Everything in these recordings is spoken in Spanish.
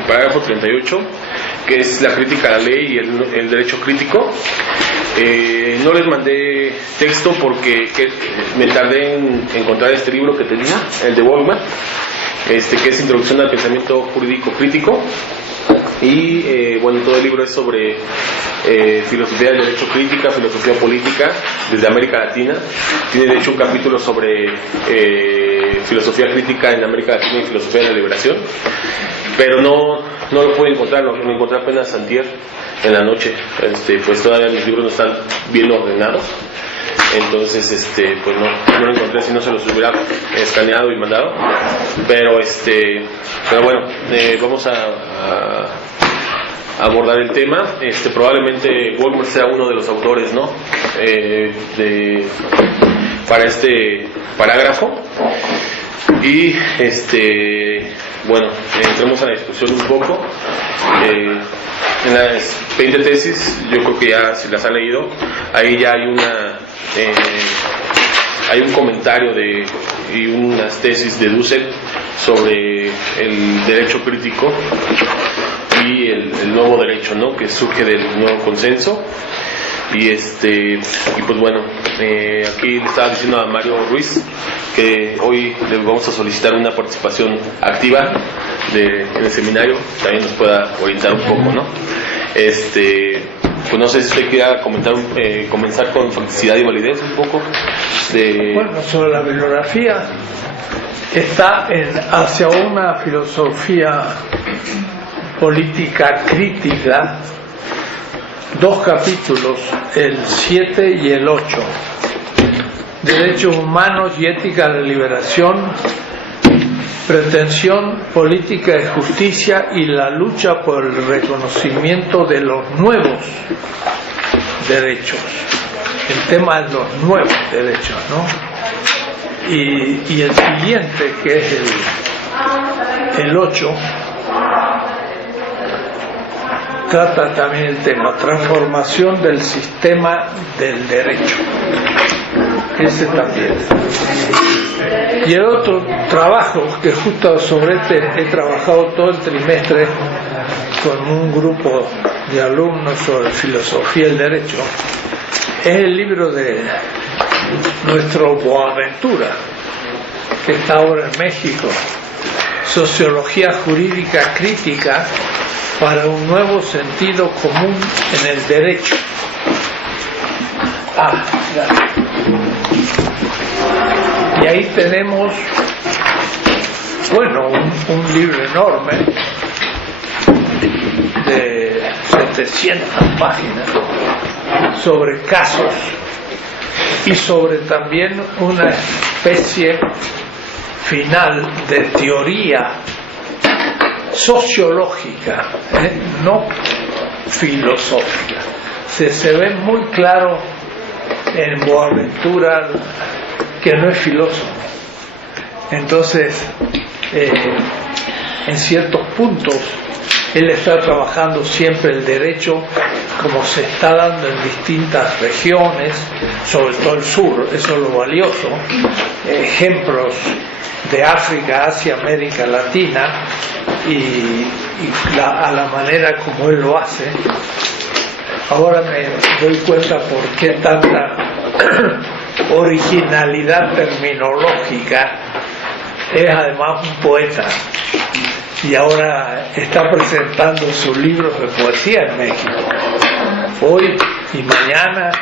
el parágrafo 38, que es la crítica a la ley y el derecho crítico. No les mandé texto porque me tardé en encontrar este libro que tenía, el de Waldman, que es Introducción al Pensamiento Jurídico Crítico. Y bueno, todo el libro es sobre filosofía del derecho crítica, filosofía política desde América Latina. Tiene de hecho un capítulo sobre filosofía crítica en América Latina y filosofía de la liberación, pero no lo pude encontrar, lo encontré apenas antier en la noche. Pues todavía mis libros no están bien ordenados, entonces pues no lo encontré, si no se los hubiera escaneado y mandado, pero bueno, vamos a abordar el tema. Probablemente Waldman sea uno de los autores, ¿no? Para este parágrafo. Y bueno, entremos a la discusión un poco. En las 20 tesis, yo creo que ya si las han leído, ahí ya hay un comentario y unas tesis de Dussel sobre el derecho crítico y el nuevo derecho, ¿no?, que surge del nuevo consenso. Y pues bueno, aquí le estaba diciendo a Mario Ruiz que hoy le vamos a solicitar una participación activa en el seminario, también nos pueda orientar un poco, ¿no? Pues no sé si usted quiera comenzar con facticidad y validez un poco Bueno, sobre la bibliografía está hacia una filosofía política crítica, 2 capítulos, el 7 y el 8, Derechos Humanos y Ética de la Liberación, Pretensión Política de Justicia y la lucha por el reconocimiento de los nuevos derechos. El tema de los nuevos derechos, ¿no? Y el siguiente, que es el 8, trata también el tema transformación del sistema del derecho. Ese también. Y el otro trabajo, que justo sobre he trabajado todo el trimestre con un grupo de alumnos sobre filosofía del derecho, es el libro de nuestro Boaventura, que está ahora en México, Sociología Jurídica Crítica para un nuevo sentido común en el derecho. Y ahí tenemos, bueno, un libro enorme de 700 páginas sobre casos y sobre también una especie final de teoría sociológica, no filosófica. Se ve muy claro en Boaventura que no es filósofo. Entonces, en ciertos puntos, él está trabajando siempre el derecho como se está dando en distintas regiones, sobre todo el sur, eso es lo valioso. Ejemplos de África, Asia, América Latina, y a la manera como él lo hace. Ahora me doy cuenta por qué tanta originalidad terminológica. Es además un poeta y ahora está presentando sus libros de poesía en México, hoy y mañana,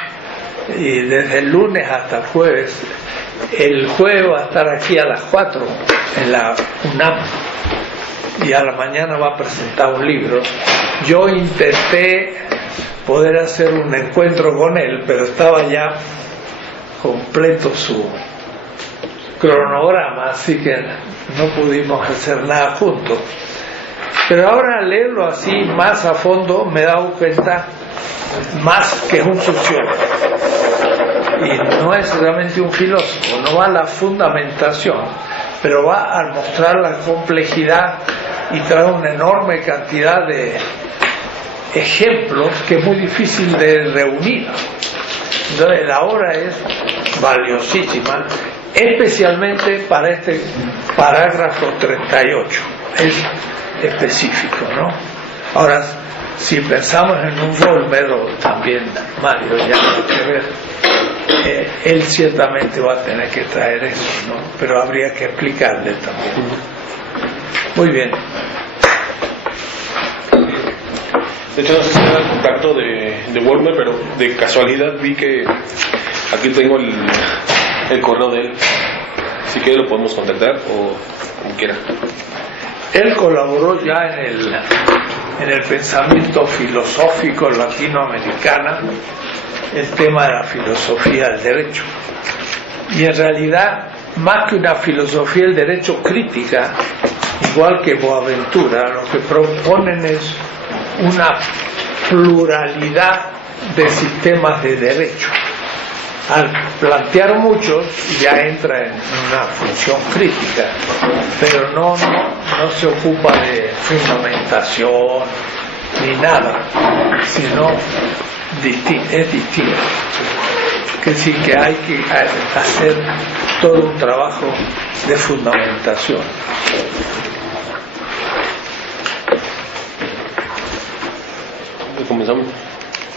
y desde el lunes hasta el jueves. El jueves va a estar aquí a las 4 en la UNAM y a la mañana va a presentar un libro. Yo intenté poder hacer un encuentro con él, pero estaba ya completo su cronograma, así que no pudimos hacer nada juntos. Pero ahora al leerlo así más a fondo me he dado cuenta más que es un sociólogo y no es realmente un filósofo, no va a la fundamentación, pero va a mostrar la complejidad y trae una enorme cantidad de ejemplos que es muy difícil de reunir. Entonces la obra es valiosísima, especialmente para este parágrafo 38. Es específico, ¿no? Ahora, si pensamos en un Volmer, o también Mario, ya hay que ver, él ciertamente va a tener que traer eso, ¿no? Pero habría que explicarle también. Muy bien. De hecho, no sé si era el contacto de Volmer, pero de casualidad vi que aquí tengo el correo de él. Si quiere lo podemos contactar o como quiera. Él colaboró ya en el pensamiento filosófico latinoamericano, el tema de la filosofía del derecho. Y en realidad, más que una filosofía del derecho crítica, igual que Boaventura, lo que proponen es una pluralidad de sistemas de derecho. Al plantear muchos ya entra en una función crítica, pero no se ocupa de fundamentación ni nada, sino es distinto. Que sí que hay que hacer todo un trabajo de fundamentación.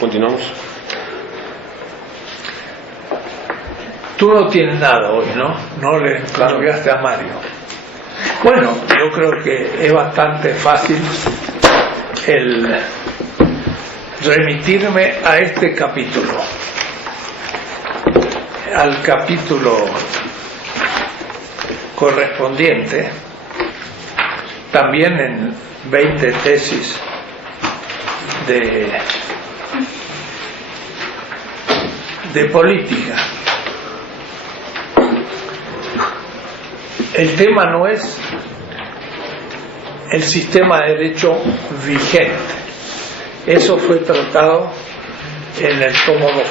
Continuamos. Tú no tienes nada hoy, ¿no? No le encargaste a Mario. Bueno, yo creo que es bastante fácil el remitirme a este capítulo, al capítulo correspondiente, también en 20 tesis de política. El tema no es el sistema de derecho vigente. Eso fue tratado en el tomo 2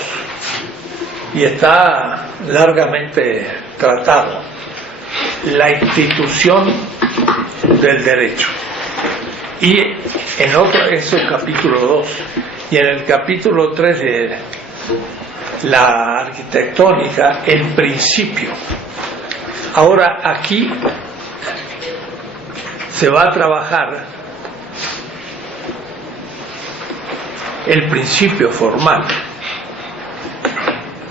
y está largamente tratado. La institución del derecho. Y en otro, eso es el capítulo 2. Y en el capítulo 3 de la arquitectónica, el principio. Ahora aquí se va a trabajar el principio formal,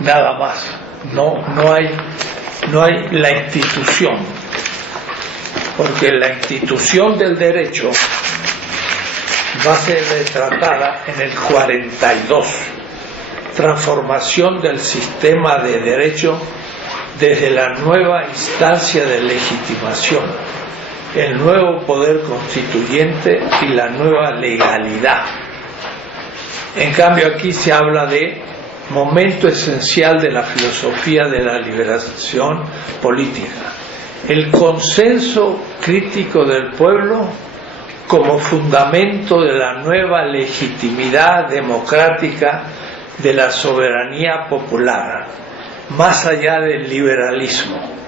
nada más. No hay la institución, porque la institución del derecho va a ser retratada en el 42, transformación del sistema de derecho desde la nueva instancia de legitimación, el nuevo poder constituyente y la nueva legalidad. En cambio aquí se habla de momento esencial de la filosofía de la liberación política, el consenso crítico del pueblo como fundamento de la nueva legitimidad democrática de la soberanía popular, más allá del liberalismo.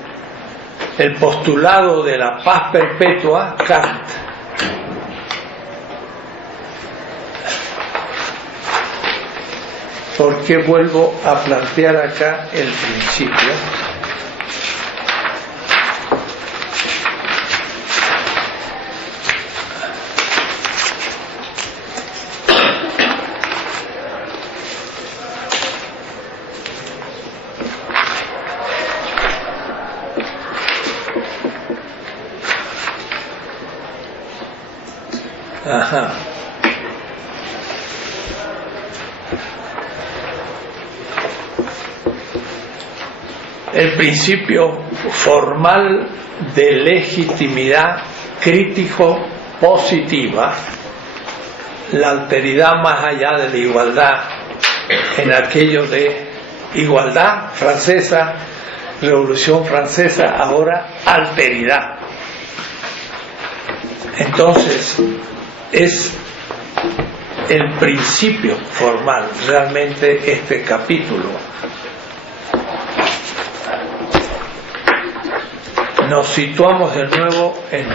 El postulado de la paz perpetua, Kant. ¿Por qué vuelvo a plantear acá el principio? Ajá. El principio formal de legitimidad crítico-positiva, la alteridad más allá de la igualdad, en aquello de igualdad francesa, Revolución Francesa, ahora alteridad. Entonces, es el principio formal, realmente este capítulo. Nos situamos de nuevo en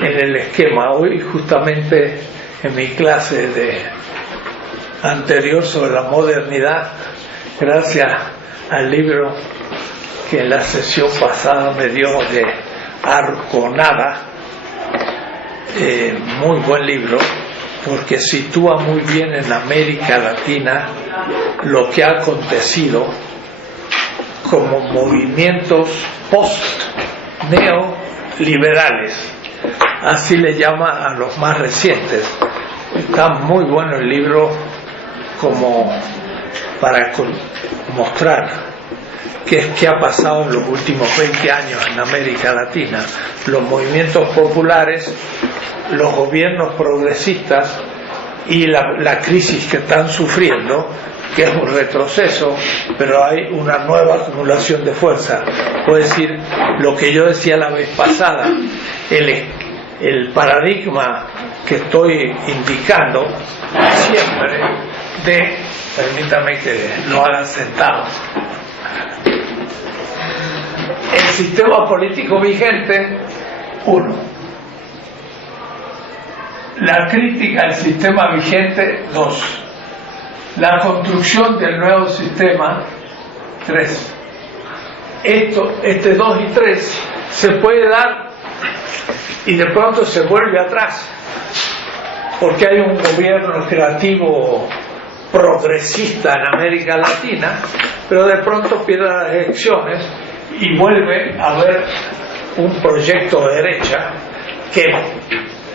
el esquema. Hoy justamente en mi clase anterior sobre la modernidad, gracias al libro que en la sesión pasada me dio de Arconada, muy buen libro, porque sitúa muy bien en América Latina lo que ha acontecido como movimientos post-neoliberales, así le llama a los más recientes. Está muy bueno el libro como para mostrar qué ha pasado en los últimos 20 años en América Latina. Los movimientos populares, los gobiernos progresistas y la crisis que están sufriendo, que es un retroceso, pero hay una nueva acumulación de fuerza. Puedo decir lo que yo decía la vez pasada, el paradigma que estoy indicando siempre permítame que lo hagan sentado. El sistema político vigente, 1. La crítica al sistema vigente, 2. La construcción del nuevo sistema, 3. Este 2 y 3 se puede dar y de pronto se vuelve atrás, porque hay un gobierno creativo progresista en América Latina, pero de pronto pierde las elecciones y vuelve a haber un proyecto de derecha que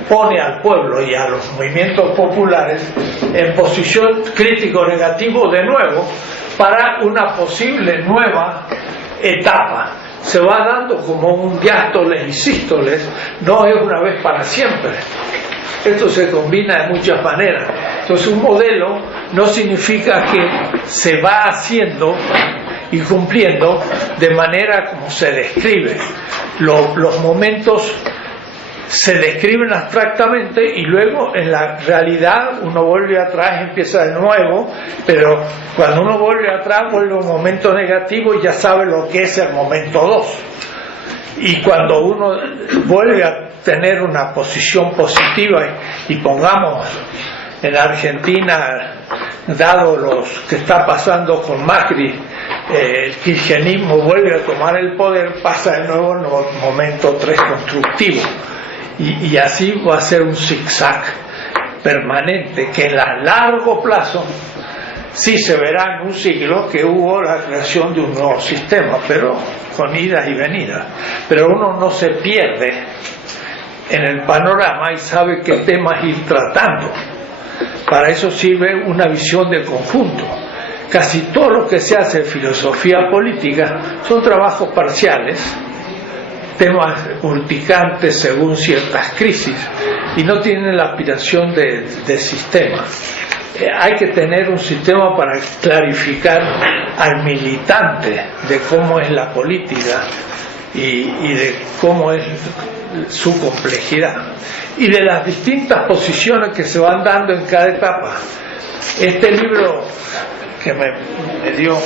pone al pueblo y a los movimientos populares en posición crítico-negativo de nuevo para una posible nueva etapa. Se va dando como un diástoles y sístoles, no es una vez para siempre. Esto se combina de muchas maneras. Entonces, un modelo no significa que se va haciendo y cumpliendo de manera como se describe. Los momentos se describen abstractamente y luego en la realidad uno vuelve atrás, empieza de nuevo, pero cuando uno vuelve atrás vuelve a un momento negativo y ya sabe lo que es el momento 2. Y cuando uno vuelve a tener una posición positiva y pongamos en Argentina, dado los que está pasando con Macri, el kirchnerismo vuelve a tomar el poder, pasa de nuevo en el momento 3 constructivo. Y así va a ser un zigzag permanente que en a largo plazo sí se verá en un siglo que hubo la creación de un nuevo sistema, pero con idas y venidas. Pero uno no se pierde en el panorama y sabe qué temas ir tratando. Para eso sirve una visión de conjunto. Casi todo lo que se hace en filosofía política son trabajos parciales, temas urticantes según ciertas crisis, y no tienen la aspiración de sistema. Hay que tener un sistema para clarificar al militante de cómo es la política y de cómo es su complejidad y de las distintas posiciones que se van dando en cada etapa. Este libro que me dio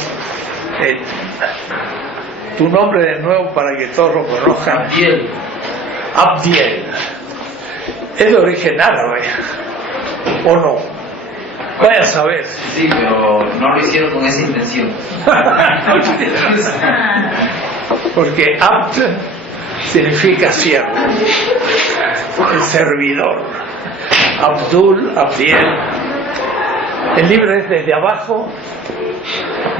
tu nombre de nuevo para que todos lo conozcan, Abdiel, es de origen árabe, ¿o no? Vaya a saber. Sí, pero no lo hicieron con esa intención. Porque Abd significa siervo, el servidor. Abdul, Abdiel. El libro es desde abajo,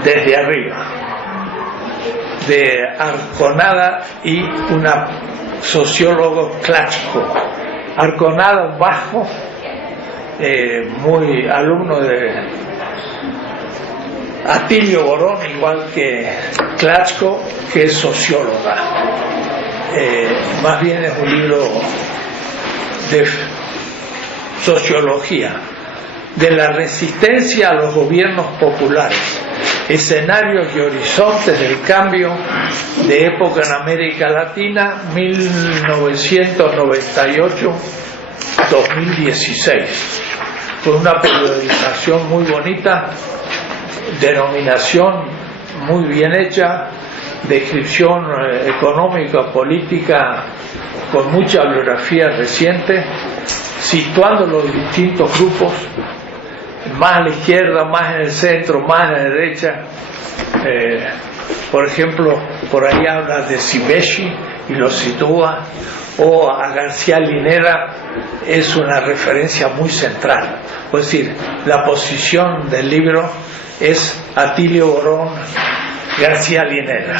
desde arriba, de Arconada y una sociólogo Clatchko. Arconada bajo, muy alumno de Atilio Borón, igual que Clatchko, que es socióloga. Más bien es un libro de sociología, de la resistencia a los gobiernos populares, escenarios y horizontes del cambio de época en América Latina, 1998-2016, con una periodización muy bonita, denominación muy bien hecha, descripción económica, política, con mucha bibliografía reciente, situando los distintos grupos, más a la izquierda, más en el centro, más a la derecha. Por ejemplo, por ahí habla de Sibeshi y lo sitúa, o a García Linera es una referencia muy central. Es decir, la posición del libro es Atilio Borón, García Linera.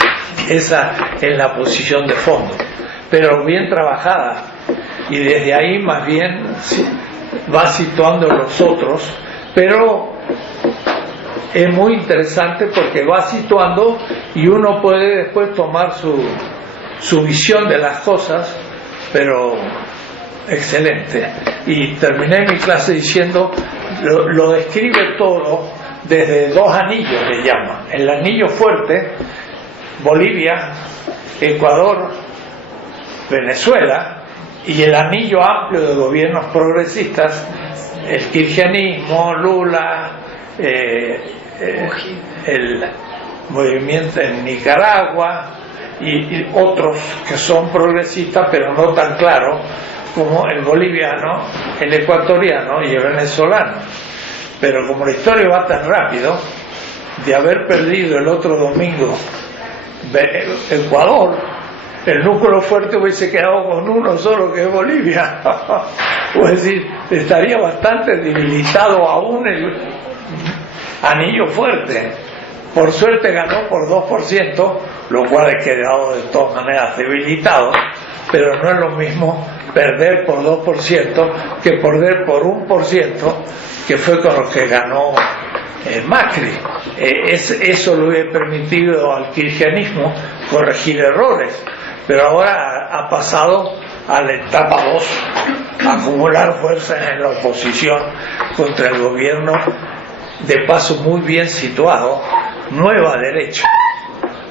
Esa es la posición de fondo, pero bien trabajada, y desde ahí más bien va situando los otros, pero es muy interesante porque va situando y uno puede después tomar su visión de las cosas, pero excelente. Y terminé mi clase diciendo, lo describe todo desde dos anillos, le llama. El anillo fuerte, Bolivia, Ecuador, Venezuela, y el anillo amplio de gobiernos progresistas, el kirchnerismo, Lula, el movimiento en Nicaragua y otros que son progresistas pero no tan claros como el boliviano, el ecuatoriano y el venezolano. Pero como la historia va tan rápido, de haber perdido el otro domingo Ecuador, el núcleo fuerte hubiese quedado con uno solo, que es Bolivia. Es decir, estaría bastante debilitado aún el anillo fuerte. Por suerte ganó por 2%, lo cual ha quedado de todas maneras debilitado, pero no es lo mismo perder por 2% que perder por 1%, que fue con lo que ganó Macri. Eso le hubiera permitido al kirchnerismo corregir errores, pero ahora ha pasado a la etapa 2, acumular fuerzas en la oposición contra el gobierno, de paso muy bien situado, nueva derecha.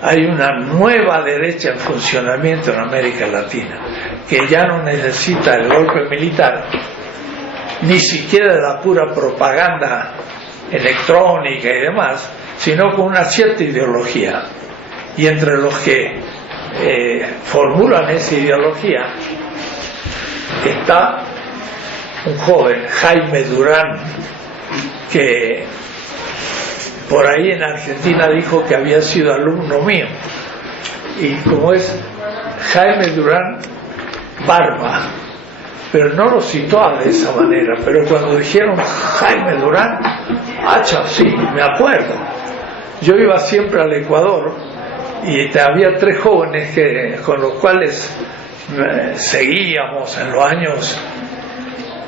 Hay una nueva derecha en funcionamiento en América Latina, que ya no necesita el golpe militar, ni siquiera de la pura propaganda electrónica y demás, sino con una cierta ideología. Y entre los que formulan esa ideología está un joven, Jaime Durán, que por ahí en Argentina dijo que había sido alumno mío, y como es Jaime Durán Barba, pero no lo citó de esa manera, pero cuando dijeron Jaime Durán, sí, me acuerdo. Yo iba siempre al Ecuador y había 3 jóvenes con los cuales seguíamos en los años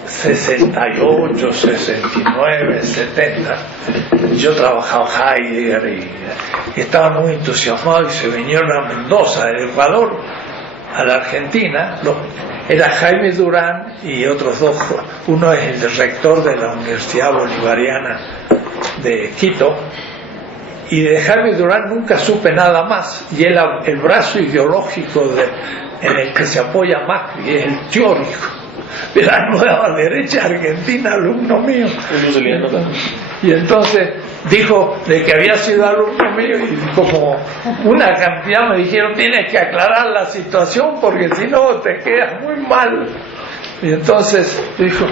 68, 69, 70. Yo trabajaba en Heidegger y estaban muy entusiasmados, y se vinieron a Mendoza, del Ecuador, a la Argentina. Era Jaime Durán y otros 2. Uno es el rector de la Universidad Bolivariana de Quito, y de Jaime Durán nunca supe nada más, y él, el brazo ideológico en el que se apoya Macri, es el teórico de la nueva derecha argentina, alumno mío. Y entonces dijo de que había sido alumno mío, y como una cantidad me dijeron, tienes que aclarar la situación porque si no te quedas muy mal. Y entonces dijo,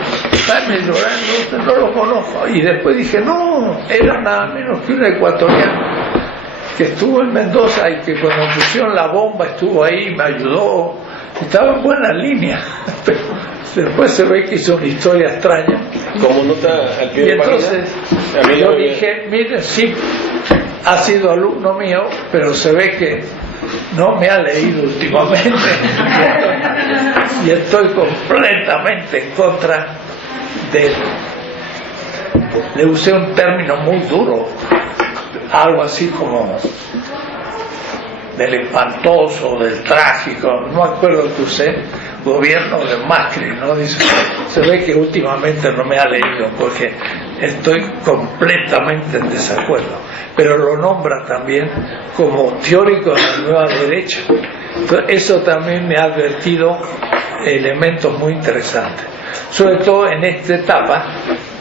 Jaime Durán, no lo conozco. Y después dije, no, era nada menos que un ecuatoriano que estuvo en Mendoza y que cuando pusieron la bomba estuvo ahí, me ayudó, estaba en buena línea. Pero después se ve que hizo una historia extraña. Como nota al pie de página. Y entonces yo dije, mire, sí, ha sido alumno mío, pero se ve que no me ha leído últimamente y estoy completamente en contra de él. Le usé un término muy duro, algo así como del espantoso, del trágico, no me acuerdo que usé, gobierno de Macri, ¿no? Dice, se ve que últimamente no me ha leído porque estoy completamente en desacuerdo, pero lo nombra también como teórico de la nueva derecha. Entonces, eso también me ha advertido elementos muy interesantes, sobre todo en esta etapa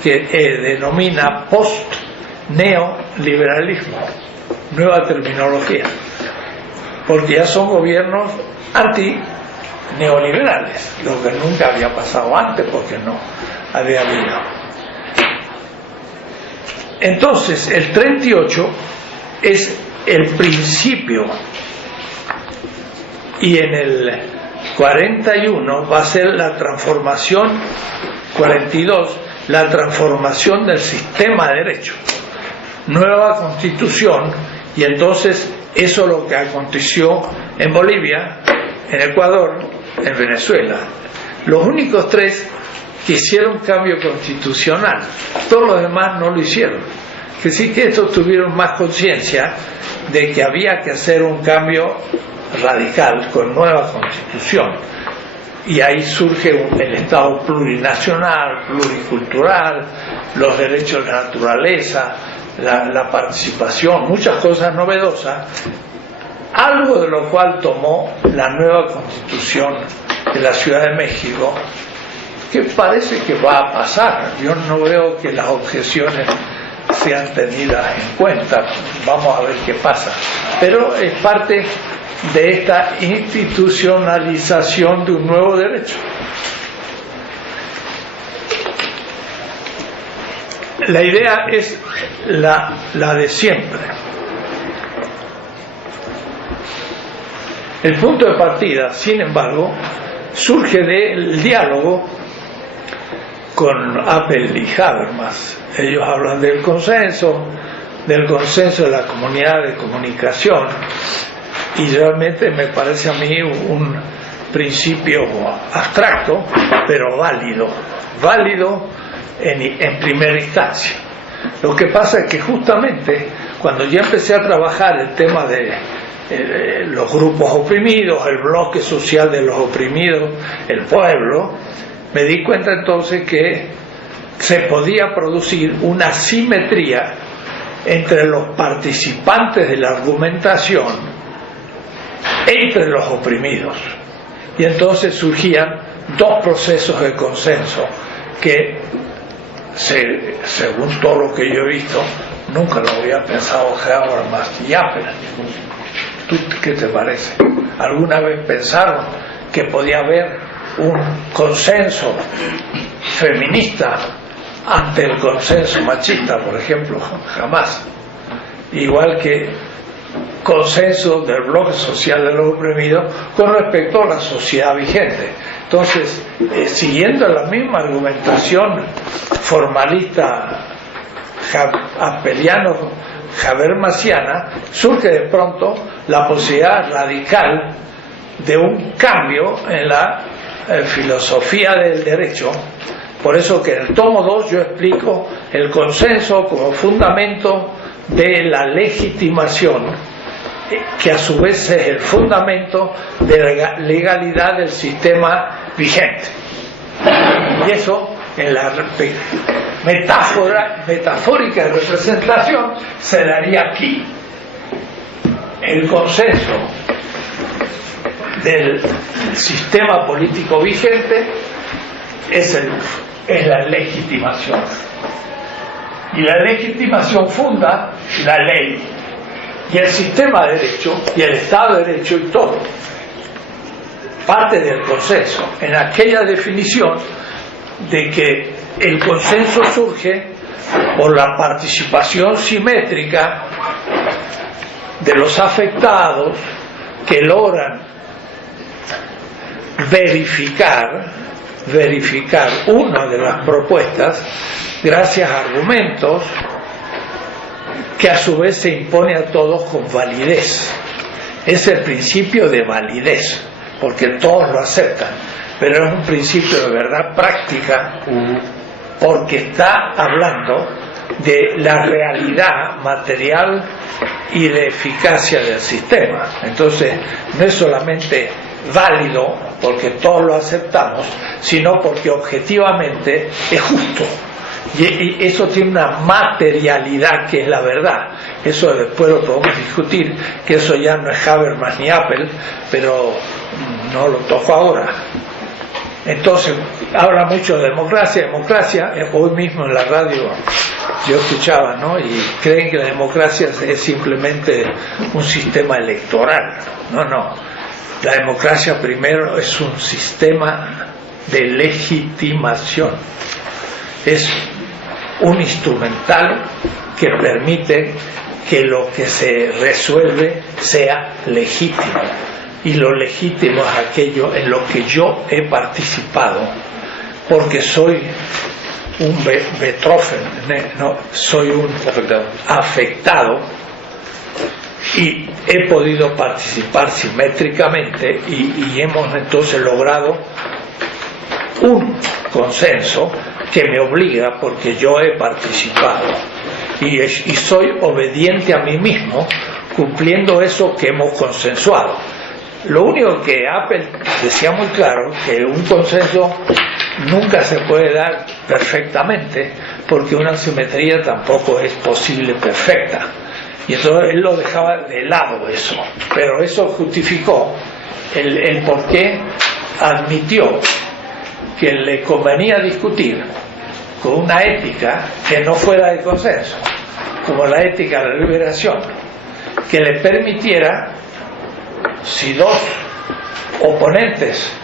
que denomina post-neoliberalismo, nueva terminología, porque ya son gobiernos anti-neoliberales, lo que nunca había pasado antes porque no había habido. Entonces, el 38 es el principio, y en el 41 va a ser la transformación, 42, la transformación del sistema de derecho, nueva constitución, y entonces eso es lo que aconteció en Bolivia, en Ecuador, en Venezuela. Los únicos tres que hicieron cambio constitucional, todos los demás no lo hicieron. Que sí que estos tuvieron más conciencia de que había que hacer un cambio radical con nueva constitución, y ahí surge el Estado plurinacional, pluricultural, los derechos de la naturaleza, la participación, muchas cosas novedosas, algo de lo cual tomó la nueva constitución de la Ciudad de México, que parece que va a pasar. Yo no veo que las objeciones sean tenidas en cuenta, vamos a ver qué pasa, pero es parte de esta institucionalización de un nuevo derecho. La idea es la de siempre. El punto de partida, sin embargo, surge del diálogo con Apel y Habermas. Ellos hablan del consenso de la comunidad de comunicación, y realmente me parece a mí un principio abstracto, pero válido en primera instancia. Lo que pasa es que justamente cuando yo empecé a trabajar el tema de los grupos oprimidos, el bloque social de los oprimidos, el pueblo, me di cuenta entonces que se podía producir una simetría entre los participantes de la argumentación entre los oprimidos, y entonces surgían dos procesos de consenso que, según todo lo que yo he visto, nunca lo había pensado Habermas y Apel. ¿Tú qué te parece? ¿Alguna vez pensaron que podía haber un consenso feminista ante el consenso machista, por ejemplo? Jamás. Igual que consenso del bloque social de los oprimidos con respecto a la sociedad vigente. Entonces, siguiendo la misma argumentación formalista apeliano habermasiana, surge de pronto la posibilidad radical de un cambio en la filosofía del derecho. Por eso que en el tomo 2 yo explico el consenso como fundamento de la legitimación, que a su vez es el fundamento de la legalidad del sistema vigente. Y eso, en la metafórica representación, se daría aquí. El consenso del sistema político vigente es la legitimación. Y la legitimación funda la ley. Y el sistema de derecho y el Estado de Derecho y todo parte del consenso, en aquella definición de que el consenso surge por la participación simétrica de los afectados que logran verificar una de las propuestas gracias a argumentos que a su vez se impone a todos con validez. Es el principio de validez, porque todos lo aceptan, pero es un principio de verdad práctica, porque está hablando de la realidad material y de eficacia del sistema. Entonces, no es solamente válido porque todos lo aceptamos, sino porque objetivamente es justo. Y eso tiene una materialidad que es la verdad. Eso después lo podemos discutir, que eso ya no es Habermas ni Apel, pero no lo toco ahora. Entonces, habla mucho de democracia. Hoy mismo en la radio yo escuchaba, ¿no? Y creen que la democracia es simplemente un sistema electoral. No. La democracia primero es un sistema de legitimación. Es un instrumental que permite que lo que se resuelve sea legítimo. y lo legítimo es aquello en lo que yo he participado, porque soy un Betroffen, no, soy un afectado y he podido participar simétricamente y hemos entonces logrado un consenso que me obliga porque yo he participado y soy obediente a mí mismo cumpliendo eso que hemos consensuado. Lo único que Apple decía muy claro, que un consenso nunca se puede dar perfectamente porque una simetría tampoco es posible perfecta, y entonces él lo dejaba de lado eso, pero eso justificó el por qué admitió que le convenía discutir con una ética que no fuera de consenso, como la ética de la liberación, que le permitiera, si dos oponentes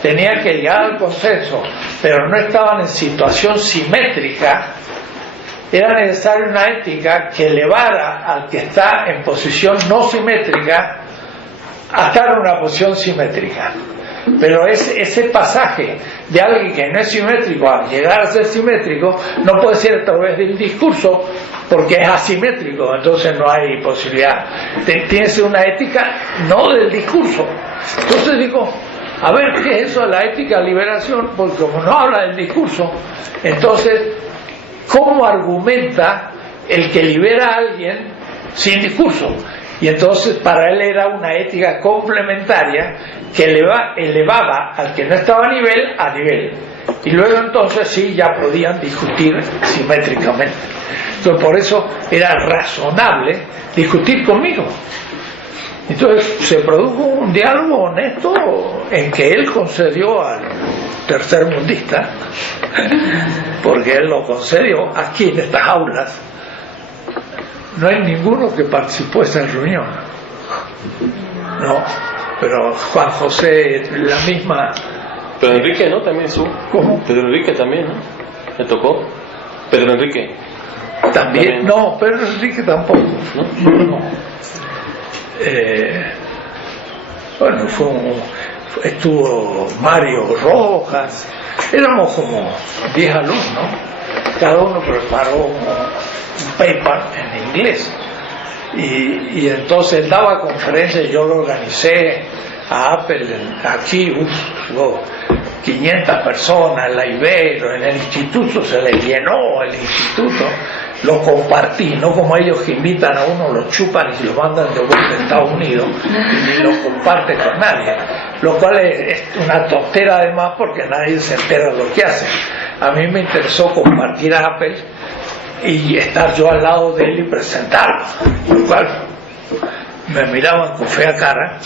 tenían que llegar al consenso pero no estaban en situación simétrica, era necesaria una ética que elevara al que está en posición no simétrica a estar en una posición simétrica. Pero ese pasaje de alguien que no es simétrico a llegar a ser simétrico no puede ser a través del discurso, porque es asimétrico, entonces no hay posibilidad. Tiene que ser una ética no del discurso. Entonces digo, a ver, ¿qué es eso de la ética de liberación? Porque como no habla del discurso, entonces, ¿cómo argumenta el que libera a alguien sin discurso? Y entonces para él era una ética complementaria que elevaba al que no estaba a nivel, y luego entonces sí ya podían discutir simétricamente. Entonces por eso era razonable discutir conmigo. Entonces se produjo un diálogo honesto en que él concedió al tercermundista, porque él lo concedió aquí en estas aulas. No hay ninguno que participó de esa reunión, no, pero Juan José, la misma. Pedro Enrique, ¿no? También su. ¿Cómo? Pedro Enrique también, ¿no? ¿Le tocó? Pedro Enrique. También, no, Pedro Enrique tampoco. No. Bueno, estuvo Mario Rojas, éramos como 10 alumnos, cada uno preparó un paper en inglés y entonces él daba conferencias, yo lo organicé a Apple aquí, hubo 500 personas en la Ibero, en el instituto se le llenó el instituto, lo compartí, no como ellos que invitan a uno, lo chupan y lo mandan de vuelta a Estados Unidos y lo comparte con nadie, lo cual es una tontera además porque nadie se entera de lo que hace. A mí me interesó compartir a Apple y estar yo al lado de él y presentarlo, lo cual me miraban con fea cara,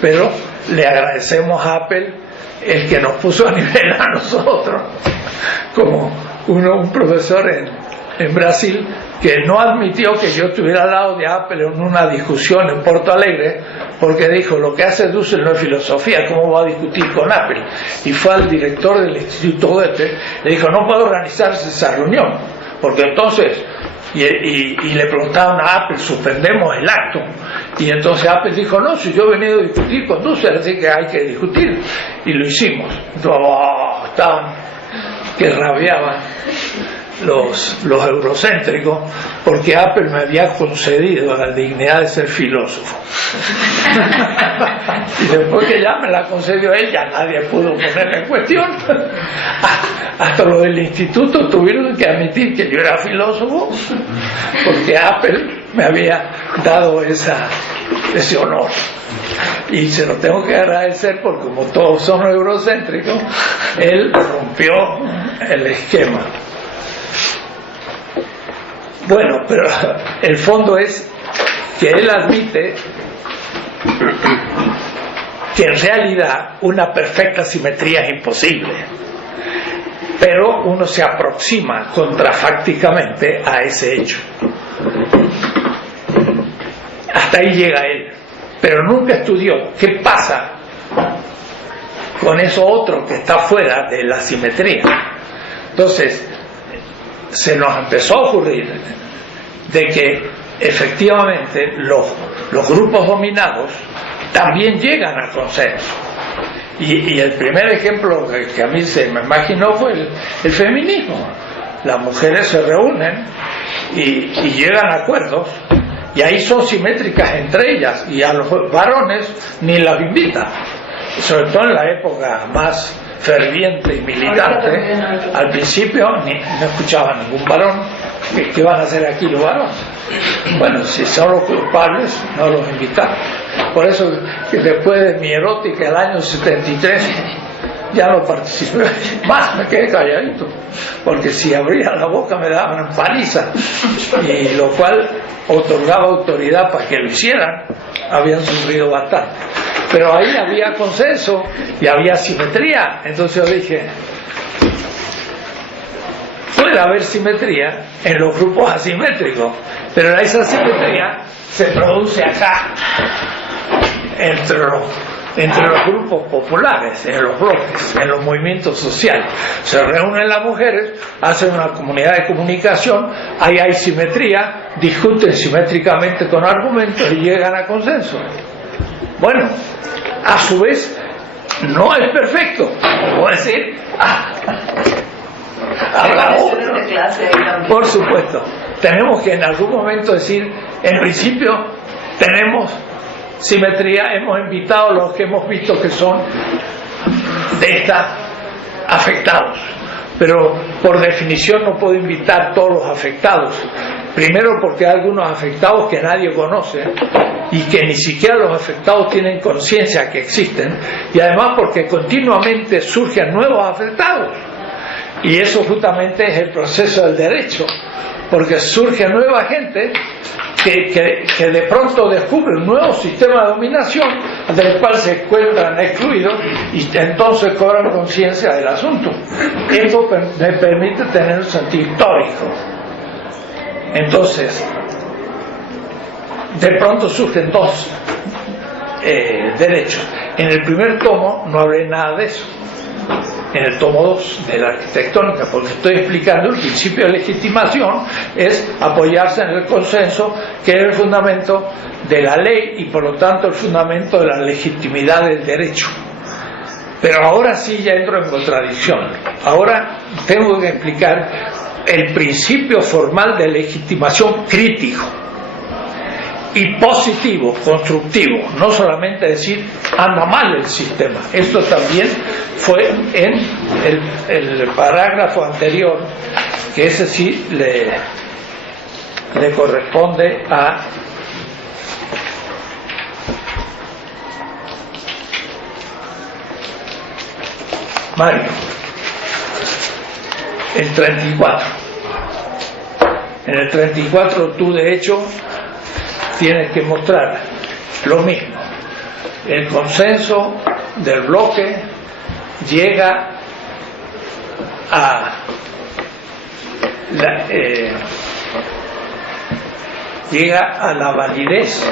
pero le agradecemos a Apple el que nos puso a nivel a nosotros, como un profesor en Brasil que no admitió que yo estuviera al lado de Apple en una discusión en Porto Alegre, porque dijo, lo que hace Dussel no es filosofía, ¿cómo va a discutir con Apple? Y fue al director del Instituto Goethe, le dijo, no puede organizarse esa reunión, porque entonces, y le preguntaron a Apple, suspendemos el acto, y entonces Apple dijo, no, si yo he venido a discutir con Dussel, así que hay que discutir, y lo hicimos. Entonces, estaban que rabiaban los eurocéntricos porque Apple me había concedido la dignidad de ser filósofo. Y después que ya me la concedió él, ya nadie pudo ponerla en cuestión. Hasta los del instituto tuvieron que admitir que yo era filósofo porque Apple me había dado ese honor. Y se lo tengo que agradecer porque como todos son eurocéntricos, él rompió el esquema. Bueno, pero el fondo es que él admite que en realidad una perfecta simetría es imposible, pero uno se aproxima contrafácticamente a ese hecho. Hasta ahí llega él, pero nunca estudió qué pasa con eso otro que está fuera de la simetría. Entonces se nos empezó a ocurrir de que efectivamente los grupos dominados también llegan a consenso. Y el primer ejemplo que a mí se me imaginó fue el feminismo. Las mujeres se reúnen y llegan a acuerdos, y ahí son simétricas entre ellas, y a los varones ni las invitan, sobre todo en la época más ferviente y militante. Al principio no escuchaba a ningún varón. ¿Qué van a hacer aquí los varones? Bueno, si son los culpables, no los invitaron. Por eso que después de mi erótica el año 73 ya no participé más, me quedé calladito, porque si abría la boca me daban paliza, y lo cual otorgaba autoridad para que lo hicieran. Habían sufrido bastante, pero ahí había consenso y había simetría. Entonces yo dije, puede haber simetría en los grupos asimétricos, pero esa simetría se produce acá, entre los grupos populares, en los bloques, en los movimientos sociales. Se reúnen las mujeres, hacen una comunidad de comunicación, ahí hay simetría, discuten simétricamente con argumentos y llegan a consenso. Bueno, a su vez, no es perfecto. Puedo decir, habrá otro. Por supuesto, tenemos que en algún momento decir, en principio tenemos simetría, hemos invitado a los que hemos visto que son de esta afectados, pero por definición no puedo invitar a todos los afectados. Primero porque hay algunos afectados que nadie conoce y que ni siquiera los afectados tienen conciencia que existen, y además porque continuamente surgen nuevos afectados, y eso justamente es el proceso del derecho, porque surge nueva gente que de pronto descubre un nuevo sistema de dominación del cual se encuentran excluidos y entonces cobran conciencia del asunto. Esto me permite tener un sentido histórico. Entonces, de pronto surgen dos derechos. En el primer tomo no hablé nada de eso. En el tomo 2 de la arquitectónica, porque estoy explicando el principio de legitimación, es apoyarse en el consenso, que es el fundamento de la ley y por lo tanto el fundamento de la legitimidad del derecho. Pero ahora sí ya entro en contradicción. Ahora tengo que explicar el principio formal de legitimación crítico y positivo, constructivo, no solamente decir anda mal el sistema. Esto también fue en el parágrafo anterior, que ese sí le corresponde a Mario, el 34. En el 34 tú de hecho tienes que mostrar lo mismo. El consenso del bloque llega a la validez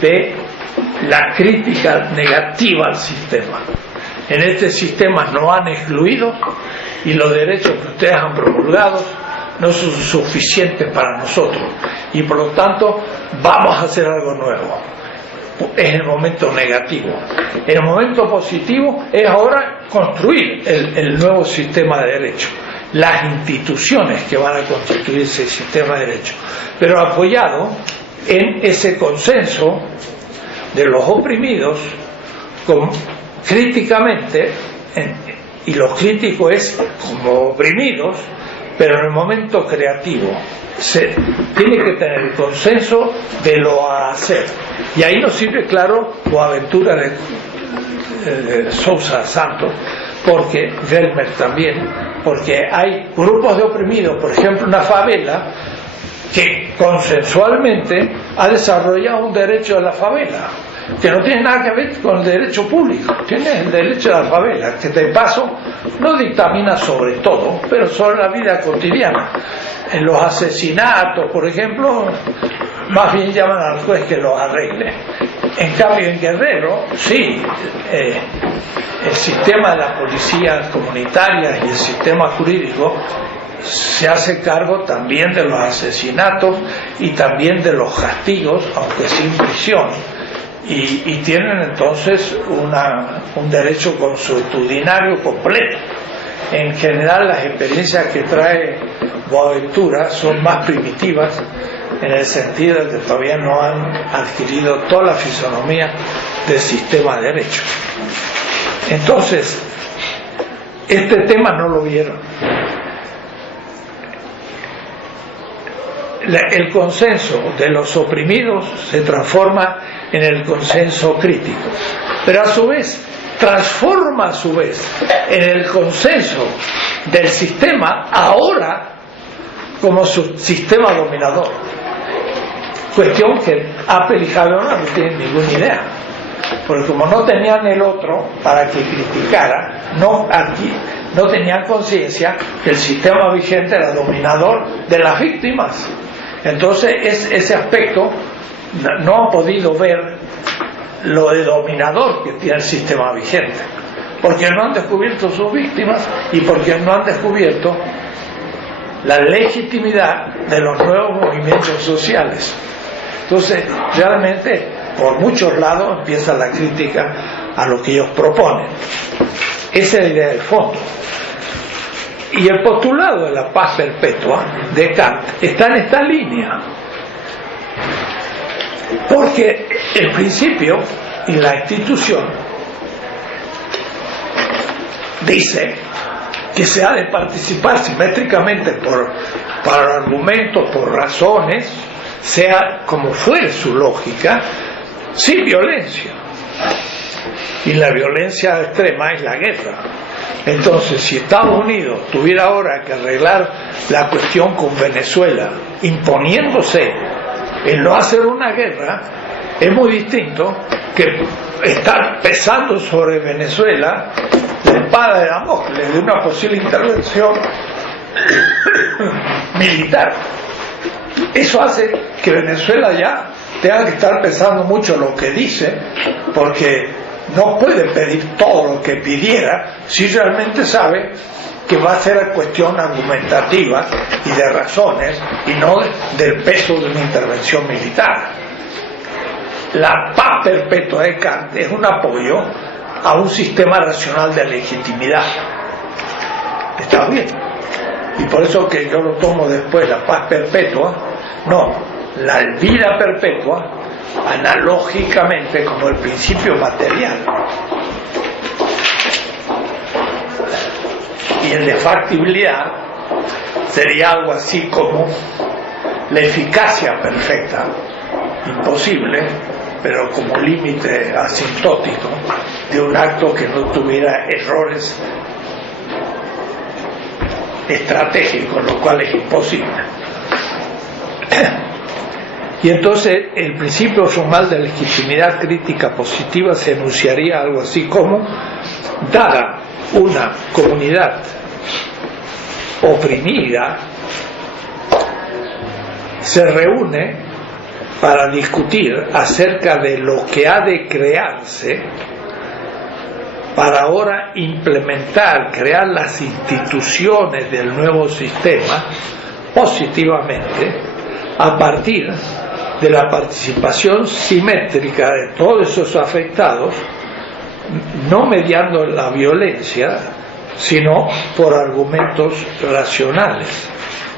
de la crítica negativa al sistema. En este sistema nos han excluido y los derechos que ustedes han promulgado no son suficientes para nosotros, y por lo tanto vamos a hacer algo nuevo. Es el momento negativo. El momento positivo es ahora construir el nuevo sistema de derecho, las instituciones que van a constituir ese sistema de derecho, pero apoyado en ese consenso de los oprimidos críticamente, y los críticos es como oprimidos, pero en el momento creativo se tiene que tener el consenso de lo a hacer, y ahí nos sirve claro Boaventura de Sousa Santos, porque Gelmer también, porque hay grupos de oprimidos, por ejemplo una favela que consensualmente ha desarrollado un derecho de la favela que no tiene nada que ver con el derecho público, tiene el derecho de la favela, que de paso no dictamina sobre todo, pero sobre la vida cotidiana. En los asesinatos, por ejemplo, más bien llaman al juez que los arregle. En cambio en Guerrero, sí, el sistema de la policía comunitaria y el sistema jurídico se hace cargo también de los asesinatos y también de los castigos, aunque sin prisión. y tienen entonces un derecho consuetudinario completo. En general las experiencias que trae Boaventura son más primitivas, en el sentido de que todavía no han adquirido toda la fisonomía del sistema de derecho. Entonces, este tema no lo vieron. El consenso de los oprimidos se transforma en el consenso crítico, pero a su vez transforma en el consenso del sistema ahora como su sistema dominador. Cuestión que Apple y Habermas no tienen ninguna idea, porque como no tenían el otro para que criticara, no tenían conciencia que el sistema vigente era dominador de las víctimas. Entonces ese aspecto no han podido ver lo de dominador que tiene el sistema vigente, porque no han descubierto sus víctimas y porque no han descubierto la legitimidad de los nuevos movimientos sociales. Entonces realmente por muchos lados empieza la crítica a lo que ellos proponen. Esa es la idea del fondo. Y el postulado de la paz perpetua de Kant está en esta línea, porque el principio y la institución dice que se ha de participar simétricamente por argumentos, por razones, sea como fuere su lógica, sin violencia. Y la violencia extrema es la guerra. Entonces, si Estados Unidos tuviera ahora que arreglar la cuestión con Venezuela, imponiéndose en no hacer una guerra, es muy distinto que estar pesando sobre Venezuela la espada de Damocles de una posible intervención militar. Eso hace que Venezuela ya tenga que estar pensando mucho lo que dice, porque no puede pedir todo lo que pidiera si realmente sabe que va a ser cuestión argumentativa y de razones y no del peso de una intervención militar. La paz perpetua de Kant es un apoyo a un sistema racional de legitimidad. Está bien. Y por eso que yo lo tomo después, la paz perpetua, no, la vida perpetua, analógicamente como el principio material. Y el de factibilidad sería algo así como la eficacia perfecta, imposible, pero como límite asintótico de un acto que no tuviera errores estratégicos, lo cual es imposible. Y entonces el principio formal de legitimidad crítica positiva se enunciaría algo así como: dada una comunidad oprimida, se reúne para discutir acerca de lo que ha de crearse para ahora implementar, crear las instituciones del nuevo sistema positivamente a partir de la participación simétrica de todos esos afectados, no mediando la violencia, sino por argumentos racionales.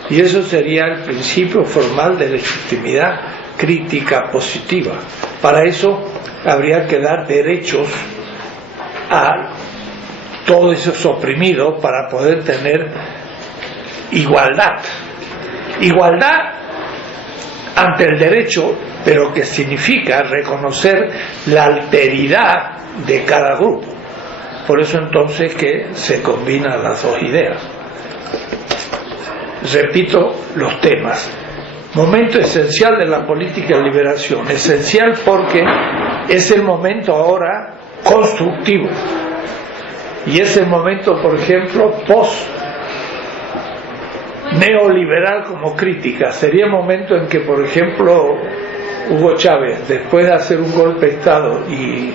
Y eso sería el principio formal de legitimidad crítica positiva. Para eso habría que dar derechos a todos esos oprimidos para poder tener igualdad. Igualdad ante el derecho, pero que significa reconocer la alteridad de cada grupo. Por eso entonces que se combinan las dos ideas. Repito los temas. Momento esencial de la política de liberación. Esencial porque es el momento ahora constructivo. Y es el momento, por ejemplo, neoliberal como crítica. Sería el momento en que, por ejemplo, Hugo Chávez, después de hacer un golpe de Estado y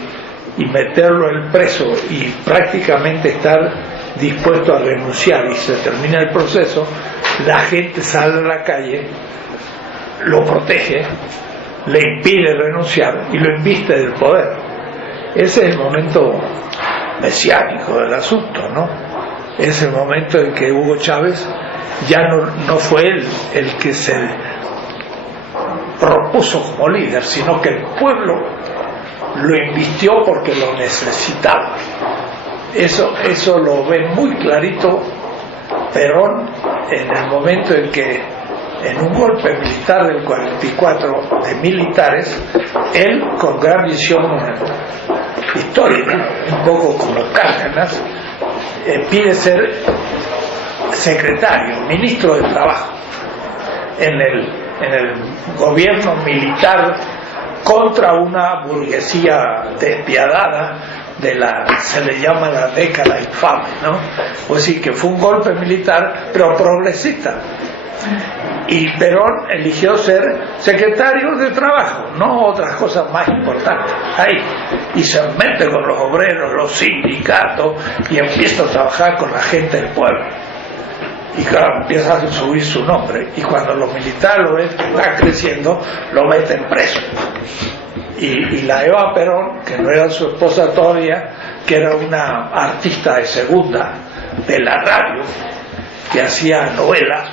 meterlo en preso y prácticamente estar dispuesto a renunciar y se termina el proceso, la gente sale a la calle, lo protege, le impide renunciar y lo inviste del poder. Ese es el momento mesiánico del asunto, ¿no? Es el momento en que Hugo Chávez ya no fue él el que se propuso como líder, sino que el pueblo lo invistió porque lo necesitaba. Eso lo ve muy clarito Perón en el momento en que, en un golpe militar del 44 de militares, él, con gran visión histórica, un poco como Cárdenas, pide ser secretario, ministro de Trabajo en el gobierno militar contra una burguesía despiadada se le llama la década infame, ¿no? O decir que fue un golpe militar pero progresista, y Perón eligió ser secretario de Trabajo, no otras cosas más importantes ahí, y se mete con los obreros, los sindicatos, y empieza a trabajar con la gente del pueblo. Y claro, empieza a subir su nombre, y cuando los militares lo ven que va creciendo, lo meten preso. Y la Eva Perón, que no era su esposa todavía, que era una artista de segunda de la radio, que hacía novelas.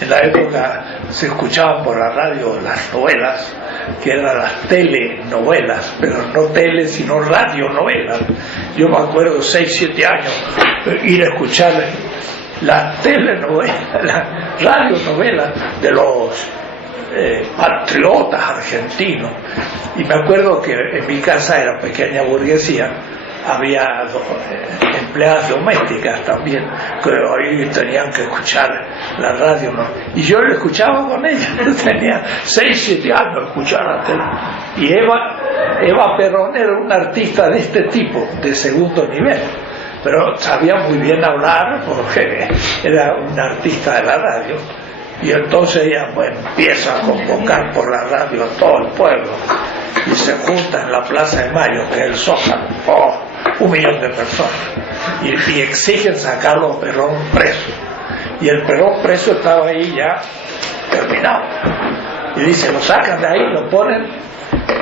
En la época se escuchaban por la radio las novelas, que eran las telenovelas, pero no tele, sino radionovelas. Yo me acuerdo 6, 7 años ir a escuchar las telenovelas, las radionovelas de los patriotas argentinos. Y me acuerdo que en mi casa era pequeña burguesía, había empleadas domésticas también, que hoy tenían que escuchar la radio, ¿no? Y yo lo escuchaba con ella. Yo tenía 6, 7 años escuchar la tele. Y Eva Perón era una artista de este tipo, de segundo nivel, pero sabía muy bien hablar porque era una artista de la radio. Y entonces ella empieza a convocar por la radio a todo el pueblo, y se junta en la Plaza de Mayo, que es el Zócalo, 1.000.000 de personas, y exigen sacarlo a Perón preso. Y el Perón preso estaba ahí ya terminado, y dice, lo sacan de ahí, lo ponen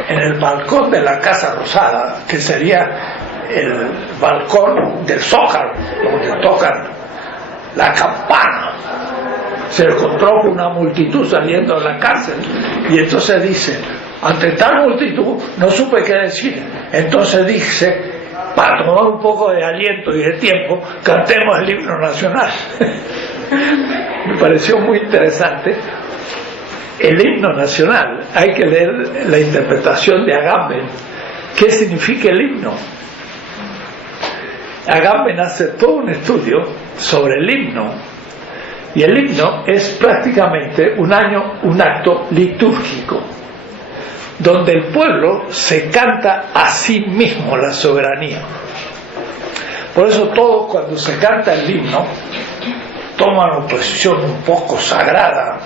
en el balcón de la Casa Rosada, que sería el balcón del Zócalo, donde tocan la campana. Se encontró con una multitud saliendo de la cárcel, y entonces dice, ante tal multitud no supe qué decir. Entonces dice, para tomar un poco de aliento y de tiempo, cantemos el himno nacional. Me pareció muy interesante el himno nacional. Hay que leer la interpretación de Agamben. ¿Qué significa el himno? Agamben hace todo un estudio sobre el himno. Y el himno es prácticamente un acto litúrgico, donde el pueblo se canta a sí mismo la soberanía. Por eso todos, cuando se canta el himno, toman una posición un poco sagrada,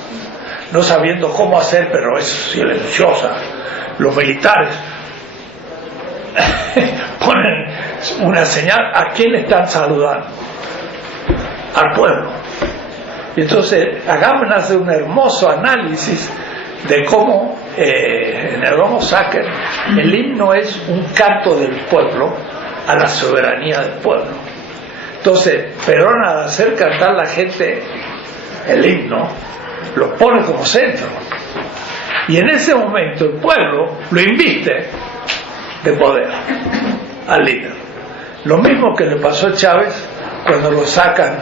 no sabiendo cómo hacer, pero es silenciosa. Los militares ponen una señal. ¿A quién están saludando? Al pueblo. Y entonces Agamben hace un hermoso análisis de cómo en el Homo Sacer el himno es un canto del pueblo a la soberanía del pueblo. Entonces Perón, al hacer cantar a la gente el himno, lo pone como centro, y en ese momento el pueblo lo inviste de poder al líder. Lo mismo que le pasó a Chávez cuando lo sacan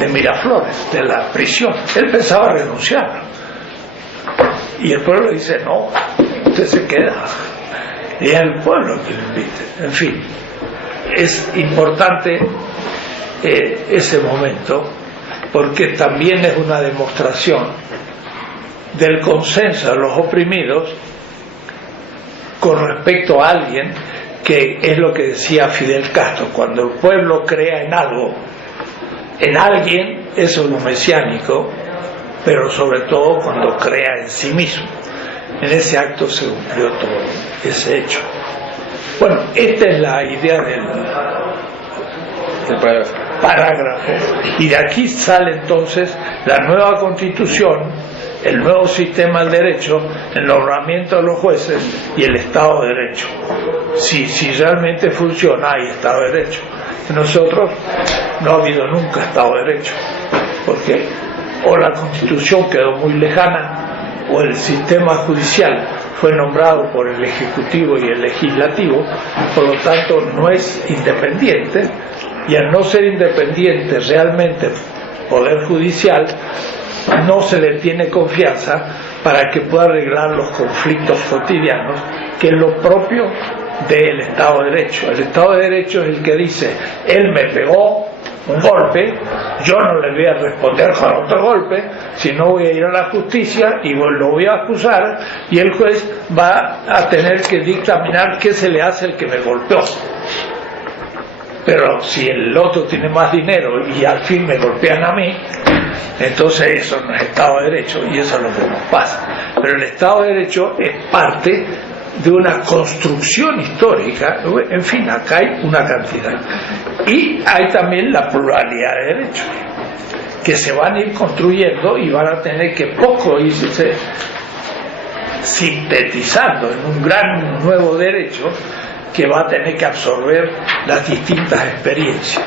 de Miraflores, de la prisión. Él pensaba renunciar, y el pueblo dice, no, usted se queda, y es el pueblo que lo invite. En fin, es importante ese momento, porque también es una demostración del consenso de los oprimidos con respecto a alguien, que es lo que decía Fidel Castro: cuando el pueblo crea en algo, en alguien, eso es lo mesiánico, pero sobre todo cuando crea en sí mismo. En ese acto se cumplió todo ese hecho. Bueno, esta es la idea del parágrafo, y de aquí sale entonces la nueva Constitución, el nuevo sistema del derecho, el nombramiento de los jueces y el Estado de Derecho. Si realmente funciona, hay Estado de Derecho. Nosotros no ha habido nunca Estado de Derecho, porque o la Constitución quedó muy lejana, o el sistema judicial fue nombrado por el Ejecutivo y el Legislativo, por lo tanto no es independiente, y al no ser independiente realmente Poder Judicial, no se le tiene confianza para que pueda arreglar los conflictos cotidianos, que es lo propio del Estado de Derecho. El Estado de Derecho es el que dice: él me pegó un golpe, yo no le voy a responder con otro golpe, sino voy a ir a la justicia y lo voy a acusar, y el juez va a tener que dictaminar qué se le hace al que me golpeó. Pero si el otro tiene más dinero y al fin me golpean a mí, entonces eso no es Estado de Derecho, y eso es lo que nos pasa. Pero el Estado de Derecho es parte de una construcción histórica. En fin, acá hay una cantidad. Y hay también la pluralidad de derechos, que se van a ir construyendo y van a tener que poco irse sintetizando en un gran nuevo derecho que va a tener que absorber las distintas experiencias.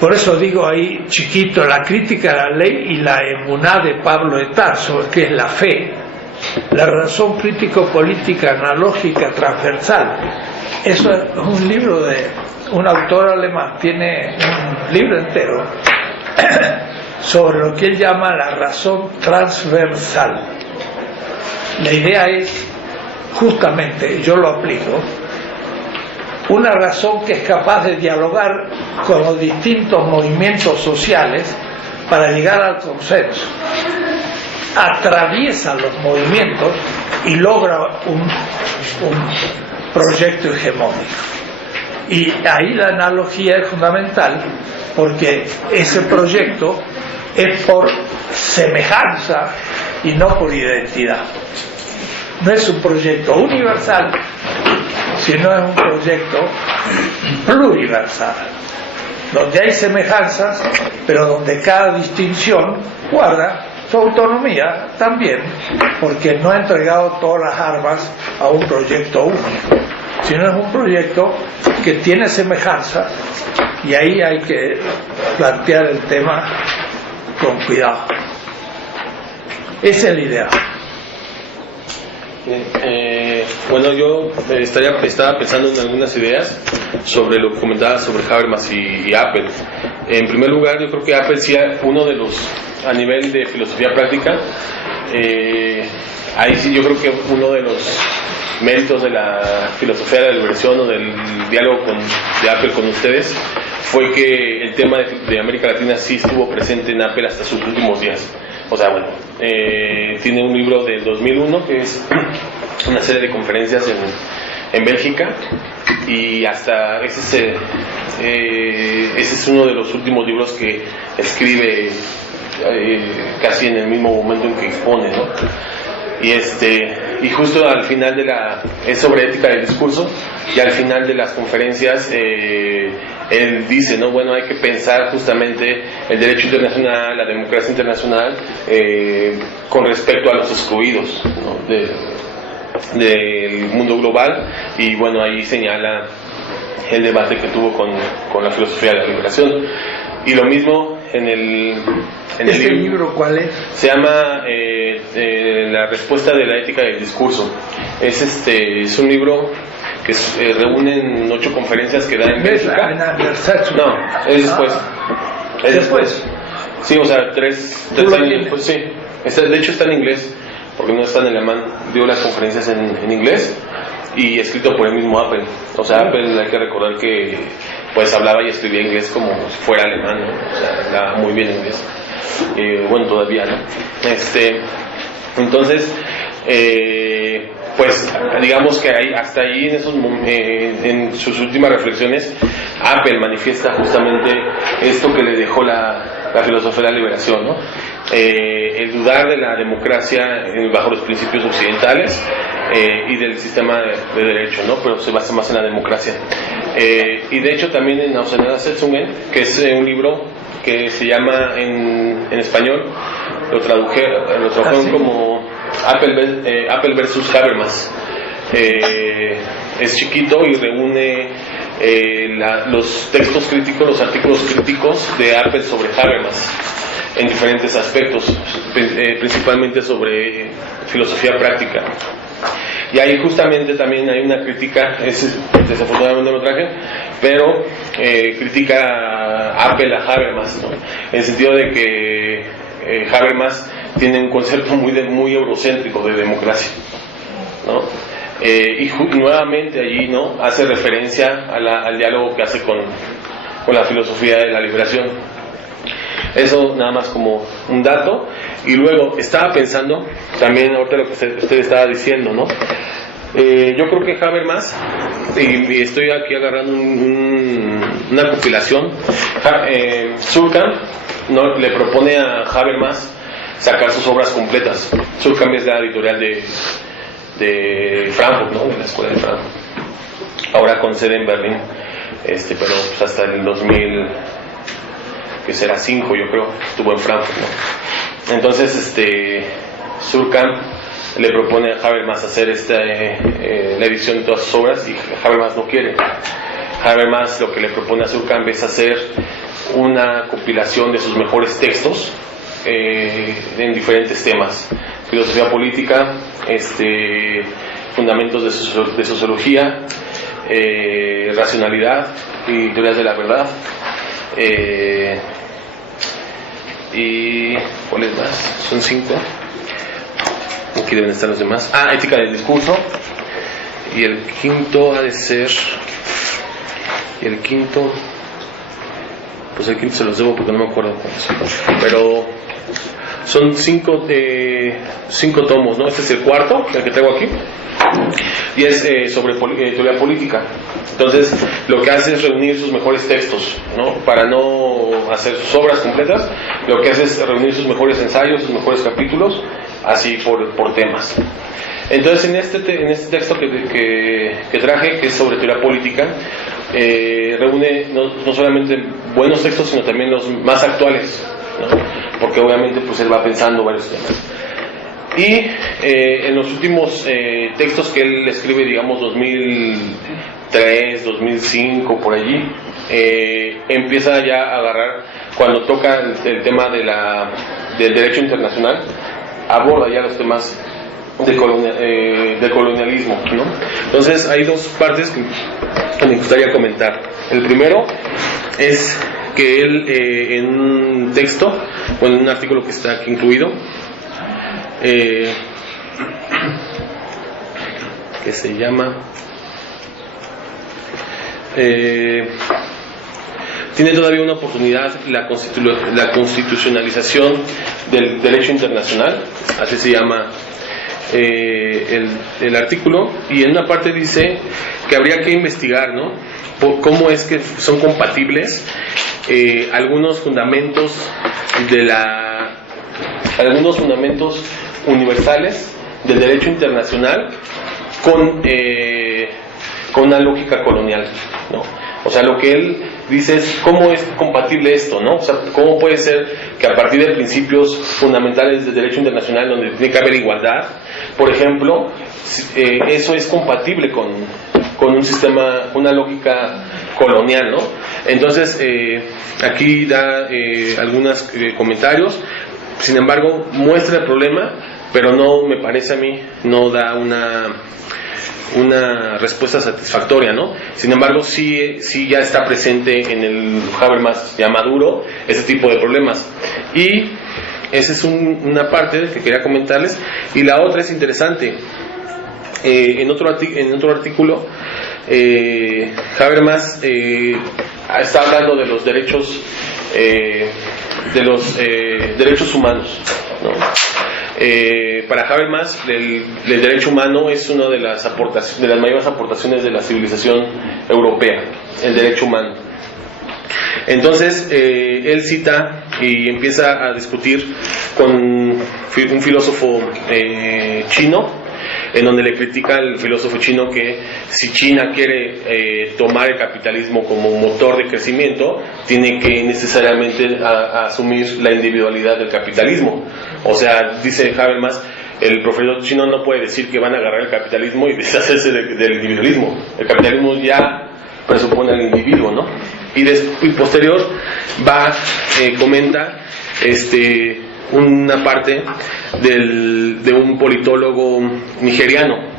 Por eso digo ahí, chiquito, la crítica a la ley y la emuná de Pablo de Tarso, que es la fe, la razón crítico-política analógica transversal. Eso es un libro de un autor alemán, tiene un libro entero sobre lo que él llama la razón transversal. La idea es, justamente, yo lo aplico, una razón que es capaz de dialogar con los distintos movimientos sociales para llegar al consenso, atraviesa los movimientos y logra un proyecto hegemónico. Y ahí la analogía es fundamental, porque ese proyecto es por semejanza y no por identidad. No es un proyecto universal, sino es un proyecto pluriversal, donde hay semejanzas, pero donde cada distinción guarda su autonomía también, porque no ha entregado todas las armas a un proyecto único, sino es un proyecto que tiene semejanzas, y ahí hay que plantear el tema con cuidado. Esa es la idea. Bueno, yo estaba pensando en algunas ideas sobre lo que comentaba sobre Habermas y Apple. En primer lugar, yo creo que Apple sí, uno de los, a nivel de filosofía práctica, ahí sí yo creo que uno de los méritos de la filosofía de la liberación o del diálogo de Apple con ustedes fue que el tema de América Latina sí estuvo presente en Apple hasta sus últimos días. O sea, bueno, tiene un libro del 2001 que es una serie de conferencias en Bélgica, y hasta ese es uno de los últimos libros que escribe casi en el mismo momento en que expone, ¿no? Y justo al final es sobre ética del discurso, y al final de las conferencias él dice, ¿no? Bueno, hay que pensar justamente el derecho internacional, la democracia internacional, con respecto a los excluidos, ¿no? del mundo global, y bueno, ahí señala el debate que tuvo con la filosofía de la liberación. Y lo mismo en el ¿Este libro cuál es? Se llama La respuesta de la ética del discurso. Es un libro que reúnen 8 conferencias que da en Bélgica. No, es después. ¿Es después? Sí, o sea, 3 años después, sí. De hecho está en inglés, porque no está en alemán. Dio las conferencias en inglés y escrito por el mismo Apple. O sea, Apple, hay que recordar que pues hablaba y escribía inglés como si fuera alemán, ¿no? O sea, hablaba muy bien inglés. Bueno, todavía, ¿no? Entonces, pues digamos que hasta ahí en sus últimas reflexiones Apple manifiesta justamente esto que le dejó la filosofía de la liberación, ¿no? El dudar de la democracia bajo los principios occidentales y del sistema de derecho, ¿no? Pero se basa más en la democracia. Y de hecho también en Auseinandersetzungen, que es un libro que se llama en español, lo tradujeron como Apple versus Habermas. Es chiquito y reúne los textos críticos, los artículos críticos de Apple sobre Habermas en diferentes aspectos, principalmente sobre filosofía práctica. Y ahí justamente también hay una crítica, desafortunadamente no lo traje, pero critica a Apple a Habermas, ¿no? En el sentido de que Habermas tiene un concepto muy eurocéntrico de democracia, ¿no? Y nuevamente allí, ¿no?, hace referencia al diálogo que hace con la filosofía de la liberación. Eso nada más como un dato. Y luego estaba pensando también ahorita lo que usted estaba diciendo, ¿no? Yo creo que Habermas, y estoy aquí agarrando una compilación, Surkamp, ¿no?, le propone a Habermas sacar sus obras completas. Surkamp es la editorial de Frankfurt, ¿no?, de la escuela de Frankfurt, ahora con sede en Berlín, pero pues hasta el 2000, que será 5, yo creo, estuvo en Frankfurt, ¿no? Entonces Surkamp le propone a Habermas hacer la edición de todas sus obras, y Habermas no quiere. Habermas lo que le propone a Surkamp es hacer una compilación de sus mejores textos en diferentes temas: filosofía política, fundamentos de sociología, racionalidad y teorías de la verdad, y ¿cuáles más? Son 5. Aquí deben estar los demás. Ética del discurso. Y el quinto ha de ser, pues el quinto se los debo porque no me acuerdo cuál es, pero son 5 tomos, ¿no? Este es el cuarto, el que tengo aquí, y es sobre teoría política. Entonces lo que hace es reunir sus mejores textos, ¿no? Para no hacer sus obras completas, lo que hace es reunir sus mejores ensayos, sus mejores capítulos, así por temas. Entonces en este texto que traje, que es sobre teoría política, reúne no solamente buenos textos, sino también los más actuales, ¿no? Porque obviamente pues él va pensando varios temas. Y en los últimos textos que él escribe, digamos 2003, 2005, por allí, empieza ya a agarrar, cuando toca el tema del derecho internacional, aborda ya los temas del colonialismo, ¿no? Entonces hay dos partes que me gustaría comentar. El primero es que él en un texto, o en un artículo que está aquí incluido, que se llama tiene todavía una oportunidad la constitucionalización del derecho internacional, así se llama el artículo, y en una parte dice que habría que investigar, ¿no?, cómo es que son compatibles algunos fundamentos universales del derecho internacional con una lógica colonial, ¿no? O sea, lo que él dice es cómo es compatible esto, ¿no? O sea, cómo puede ser que a partir de principios fundamentales del derecho internacional, donde tiene que haber igualdad, por ejemplo, eso es compatible con un sistema, una lógica colonial, ¿no? Entonces, aquí da algunos comentarios. Sin embargo, muestra el problema, pero no, me parece a mí, no da una respuesta satisfactoria, ¿no? Sin embargo, sí ya está presente en el Habermas ya maduro ese tipo de problemas. Y esa es una parte que quería comentarles. Y la otra es interesante. En otro artículo, Habermas está hablando de los derechos humanos, ¿no? Para Habermas el derecho humano es una de las mayores aportaciones de la civilización europea, el derecho humano. Entonces él cita y empieza a discutir con un filósofo chino en donde le critica al filósofo chino que si China quiere tomar el capitalismo como un motor de crecimiento, tiene que necesariamente asumir la individualidad del capitalismo. O sea, dice Habermas, el profesor chino no puede decir que van a agarrar el capitalismo y deshacerse del individualismo. El capitalismo ya presupone al individuo, ¿no? Y posterior comenta una parte de un politólogo nigeriano,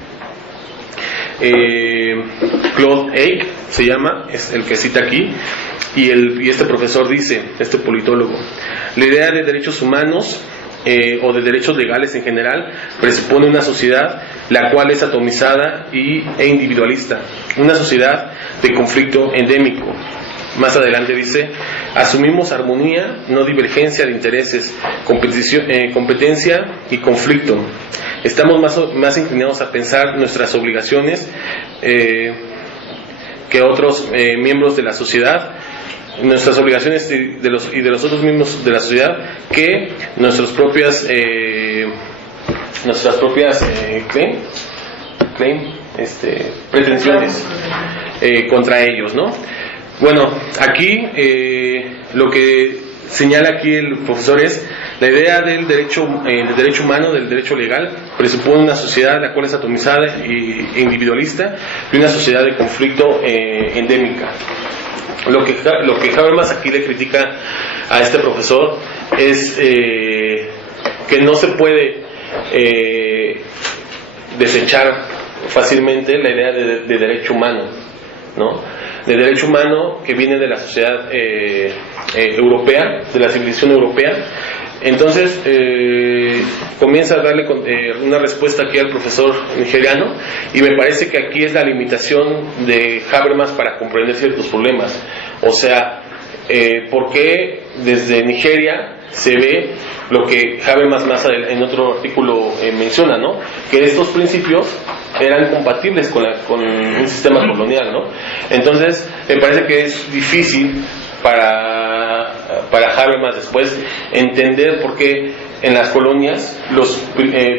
Claude Ake se llama, es el que cita aquí, y este profesor dice, este politólogo, la idea de derechos humanos o de derechos legales en general presupone una sociedad la cual es atomizada e individualista, una sociedad de conflicto endémico. Más adelante dice, asumimos armonía, no divergencia de intereses, competencia y conflicto. Estamos más inclinados a pensar nuestras obligaciones que otros miembros de la sociedad, nuestras obligaciones de los otros miembros de la sociedad, que nuestras propias pretensiones contra ellos, ¿no? Bueno, aquí lo que señala aquí el profesor es la idea del derecho humano, del derecho legal, presupone una sociedad la cual es atomizada e individualista y una sociedad de conflicto endémica. Lo que Habermas aquí le critica a este profesor es que no se puede desechar fácilmente la idea de derecho humano, ¿no? De derecho humano que viene de la sociedad europea, de la civilización europea. Entonces comienza a darle una respuesta aquí al profesor nigeriano, y me parece que aquí es la limitación de Habermas para comprender ciertos problemas. O sea, ¿por qué desde Nigeria se ve lo que Habermas más adelante, en otro artículo menciona, ¿no? Que estos principios eran compatibles con un sistema colonial, ¿no? Entonces me parece que es difícil para Habermas después entender por qué en las colonias los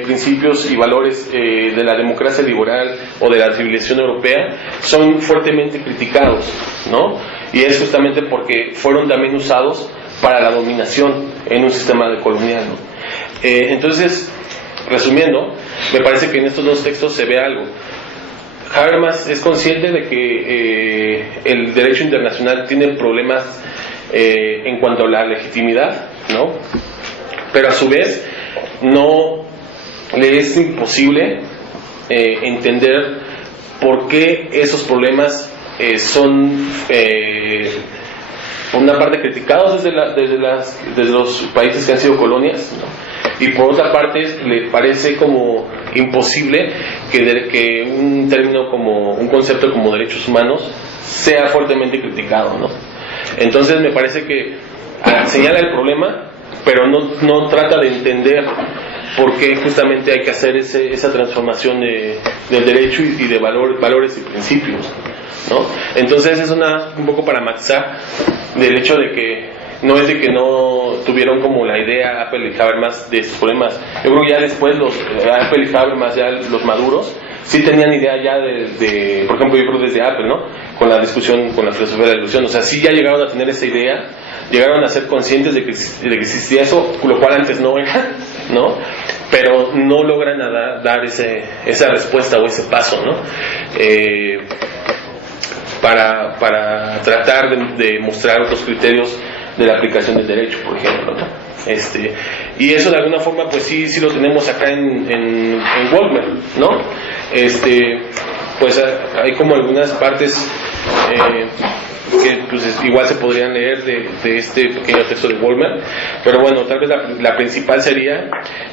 principios y valores de la democracia liberal o de la civilización europea son fuertemente criticados, ¿no? Y es justamente porque fueron también usados para la dominación en un sistema colonial, ¿no? Entonces, resumiendo, me parece que en estos dos textos se ve algo. Habermas es consciente de que el derecho internacional tiene problemas en cuanto a la legitimidad, ¿no? Pero a su vez no le es imposible entender por qué esos problemas son por una parte criticados desde los países que han sido colonias, ¿no? Y por otra parte le parece como imposible que un término como un concepto como derechos humanos sea fuertemente criticado, ¿no? Entonces me parece que señala el problema, pero no trata de entender por qué justamente hay que hacer esa transformación del derecho y de valores y principios, ¿no? Entonces es un poco para matizar del hecho de que no es de que no tuvieron como la idea Apple y Habermas de estos problemas. Yo creo que ya después Apple y Habermas, ya los maduros, sí tenían idea ya por ejemplo, yo creo desde Apple, ¿no? Con la discusión, con la filosofía de la ilusión, o sea, sí ya llegaron a tener esa idea, llegaron a ser conscientes de que existía eso, lo cual antes no era, ¿no? Pero no logran dar esa respuesta o ese paso, ¿no? Para tratar de mostrar otros criterios de la aplicación del derecho, por ejemplo, ¿no? Y eso de alguna forma pues sí lo tenemos acá en Wollmer, ¿no? Pues hay como algunas partes que pues igual se podrían leer de este pequeño texto de Wollmer, pero bueno, tal vez la principal sería,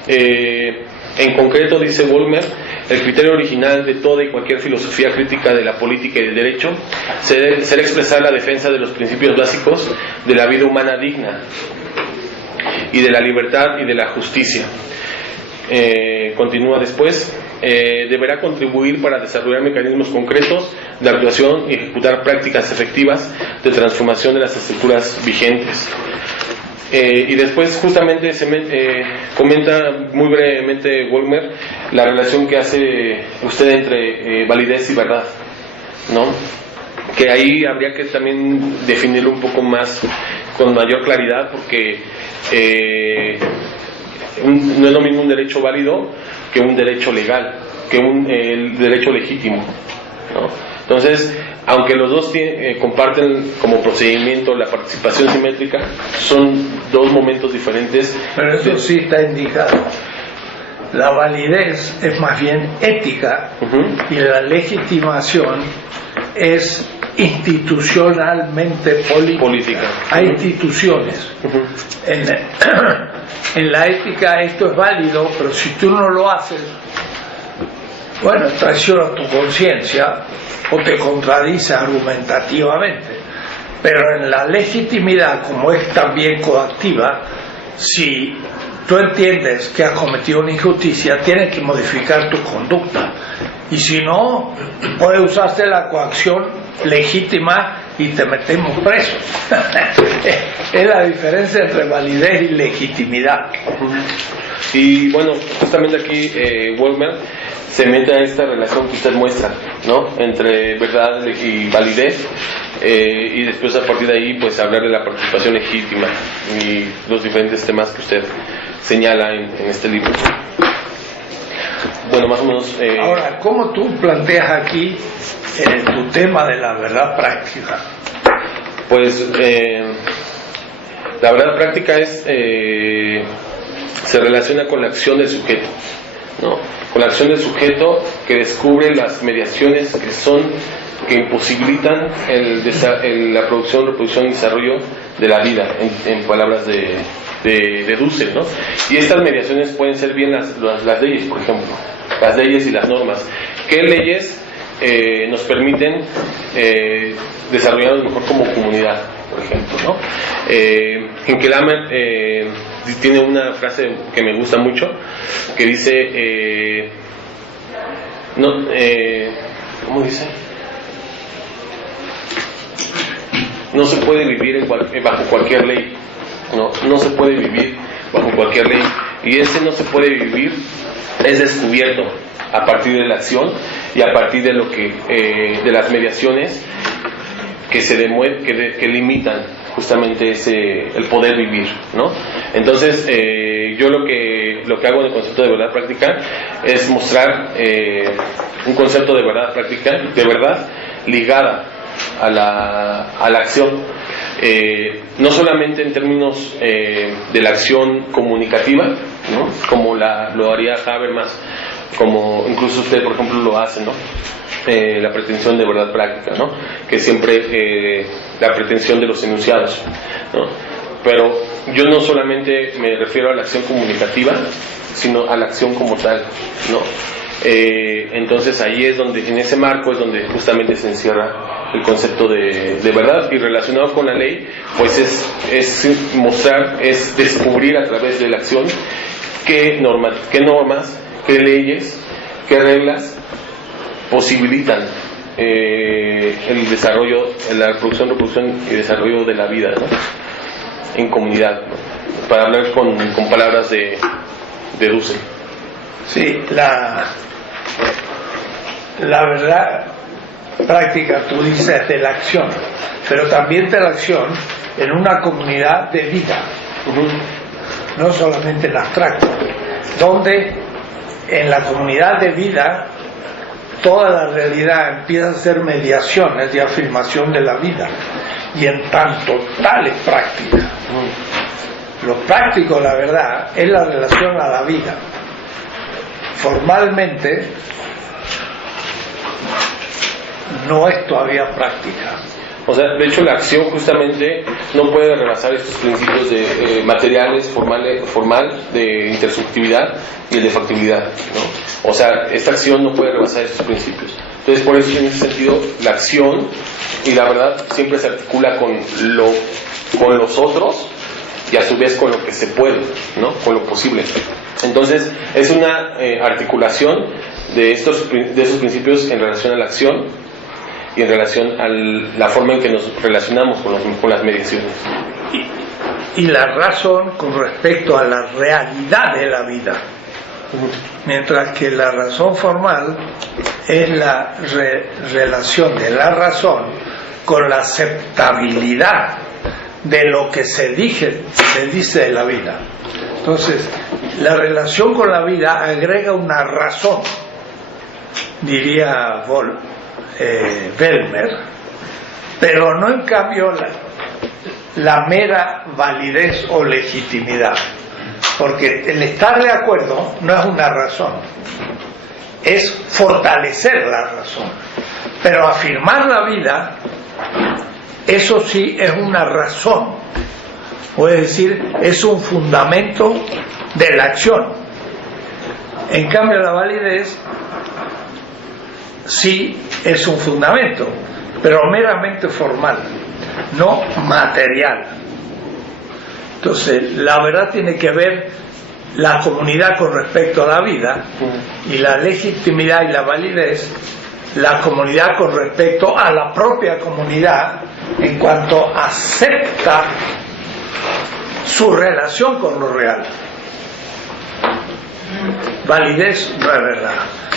en concreto dice Wollmer, el criterio original de toda y cualquier filosofía crítica de la política y del derecho será expresar la defensa de los principios básicos de la vida humana digna y de la libertad y de la justicia. Continúa después, deberá contribuir para desarrollar mecanismos concretos de actuación y ejecutar prácticas efectivas de transformación de las estructuras vigentes. Y después justamente comenta muy brevemente Wollmer la relación que hace usted entre validez y verdad, ¿no? Que ahí habría que también definirlo un poco más con mayor claridad, porque no es lo mismo un derecho válido que un derecho legal, que el derecho legítimo, ¿no? Entonces, aunque los dos comparten como procedimiento la participación simétrica, son dos momentos diferentes. Pero eso sí está indicado. La validez es más bien ética, y la legitimación es institucionalmente política. Hay instituciones. En la ética esto es válido, pero si tú no lo haces, bueno, traiciona tu conciencia o te contradice argumentativamente. Pero en la legitimidad, como es también coactiva, si tú entiendes que has cometido una injusticia, tienes que modificar tu conducta. Y si no, puede usarse la coacción legítima y te metemos preso. Es la diferencia entre validez y legitimidad. Y bueno, justamente aquí Wollmer se mete a esta relación que usted muestra, ¿no? Entre verdad y validez, y después a partir de ahí pues hablar de la participación legítima y los diferentes temas que usted señala en este libro. Bueno, más o menos... Ahora, ¿cómo tú planteas aquí tu tema de la verdad práctica? Pues la verdad práctica se relaciona con la acción del sujeto, ¿no? Con la acción del sujeto que descubre las mediaciones que imposibilitan la producción, reproducción y desarrollo de la vida, en palabras de Dussel, ¿no? Y estas mediaciones pueden ser bien las leyes, por ejemplo, las leyes y las normas. ¿Qué leyes nos permiten desarrollarnos mejor como comunidad, por ejemplo, ¿no? Hinkelhammer tiene una frase que me gusta mucho, que dice, ¿cómo dice? No se puede vivir bajo cualquier ley, no se puede vivir bajo cualquier ley, y ese no se puede vivir es descubierto a partir de la acción y a partir de lo que de las mediaciones que limitan justamente el poder vivir, ¿no? Entonces yo lo que hago en el concepto de verdad práctica es mostrar un concepto de verdad práctica, de verdad ligada a la acción, no solamente en términos de la acción comunicativa, ¿no? Como lo haría Habermas, como incluso usted por ejemplo lo hace, ¿no? La pretensión de verdad práctica, ¿no? Que siempre la pretensión de los enunciados, ¿no? Pero yo no solamente me refiero a la acción comunicativa, sino a la acción como tal, ¿no? Entonces ahí es donde, en ese marco es donde justamente se encierra el concepto de verdad, y relacionado con la ley pues es mostrar, es descubrir a través de la acción qué normas, qué leyes, qué reglas posibilitan el desarrollo, la reproducción y desarrollo de la vida, ¿no? En comunidad, ¿no? Para hablar con palabras de Dussel. Sí, la verdad práctica, tú dices, de la acción, pero también de la acción en una comunidad de vida, no solamente en abstracto, donde en la comunidad de vida toda la realidad empieza a ser mediaciones de afirmación de la vida, y en tanto tal es práctica. Lo práctico, la verdad, es la relación a la vida. Formalmente no es todavía práctica. O sea, de hecho la acción justamente no puede rebasar estos principios de materiales, formal, de intersubjetividad y el de factibilidad, ¿no? O sea, esta acción no puede rebasar estos principios. Entonces, por eso en ese sentido la acción y la verdad siempre se articula con los otros y a su vez con lo que se puede, ¿no? Con lo posible. Entonces es una articulación de esos principios en relación a la acción y en relación a la forma en que nos relacionamos con las mediaciones. y la razón con respecto a la realidad de la vida, mientras que la razón formal es la relación de la razón con la aceptabilidad de lo que se dice de la vida. Entonces, la relación con la vida agrega una razón, diría Bellmer, pero no en cambio la mera validez o legitimidad, porque el estar de acuerdo no es una razón, es fortalecer la razón, pero afirmar la vida, eso sí es una razón, o es decir, es un fundamento de la acción. En cambio la validez sí es un fundamento, pero meramente formal, no material. Entonces, la verdad tiene que ver la comunidad con respecto a la vida, y la legitimidad y la validez, la comunidad con respecto a la propia comunidad en cuanto acepta su relación con lo real. Validez no es verdad.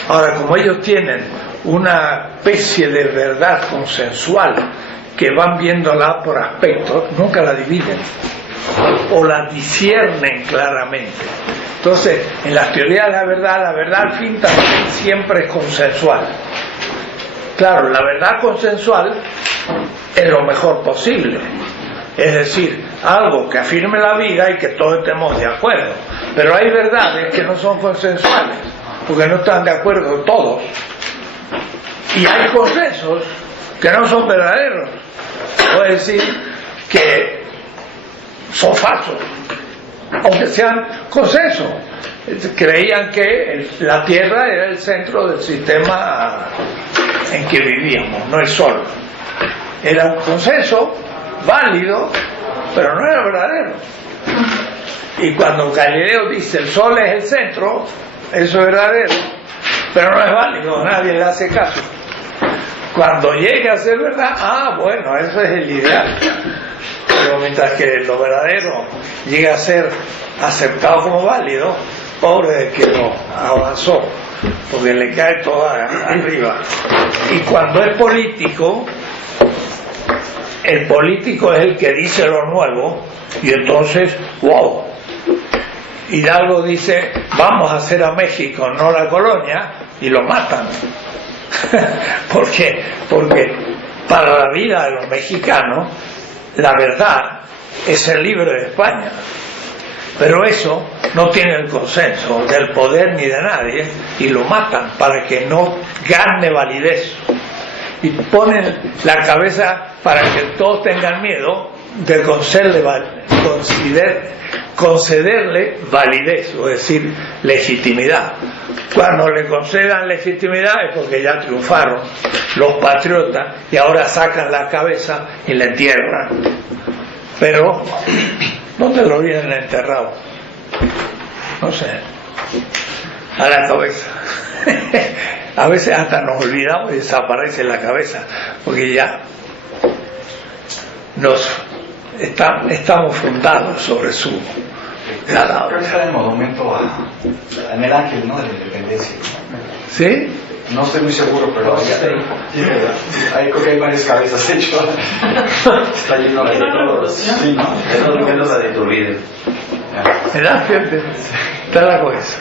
Ahora, como ellos tienen una especie de verdad consensual que van viéndola por aspectos, nunca la dividen o la disciernen claramente. Entonces, en las teorías de la verdad al fin también siempre es consensual. Claro, la verdad consensual es lo mejor posible, es decir, algo que afirme la vida y que todos estemos de acuerdo, pero hay verdades que no son consensuales porque no están de acuerdo todos, y hay consensos que no son verdaderos, es decir, que son falsos, aunque sean consensos. Creían que la Tierra era el centro del sistema en que vivíamos, no el Sol. Era un consenso válido, pero no era verdadero. Y cuando Galileo dice el Sol es el centro, eso es verdadero, pero no es válido, nadie le hace caso. Cuando llegue a ser verdad, bueno, eso es el ideal. Pero mientras que lo verdadero llegue a ser aceptado como válido, pobre de que no avanzó, porque le cae todo arriba. Y cuando es político, el político es el que dice lo nuevo, y entonces, wow. Hidalgo dice, vamos a hacer a México, no la colonia, y lo matan. ¿Por qué? Porque para la vida de los mexicanos, la verdad es el libre de España. Pero eso no tiene el consenso del poder ni de nadie, y lo matan para que no gane validez. Y ponen la cabeza para que todos tengan miedo de concederle validez, o decir, legitimidad. Cuando le concedan legitimidad es porque ya triunfaron los patriotas y ahora sacan la cabeza y la entierran. Pero, ¿dónde lo vienen enterrado? No sé, a la cabeza. A veces hasta nos olvidamos y desaparece la cabeza, porque ya estamos fundados sobre su cadáver. Creo que está en el monumento en el Ángel, ¿no? De la Independencia. ¿Sí? No estoy muy seguro, pero ahí creo que hay varias cabezas, de hecho. Está lleno de todos. Sí, ¿no? Es lo que nos ha de Iturbide. El Ángel está la cabeza.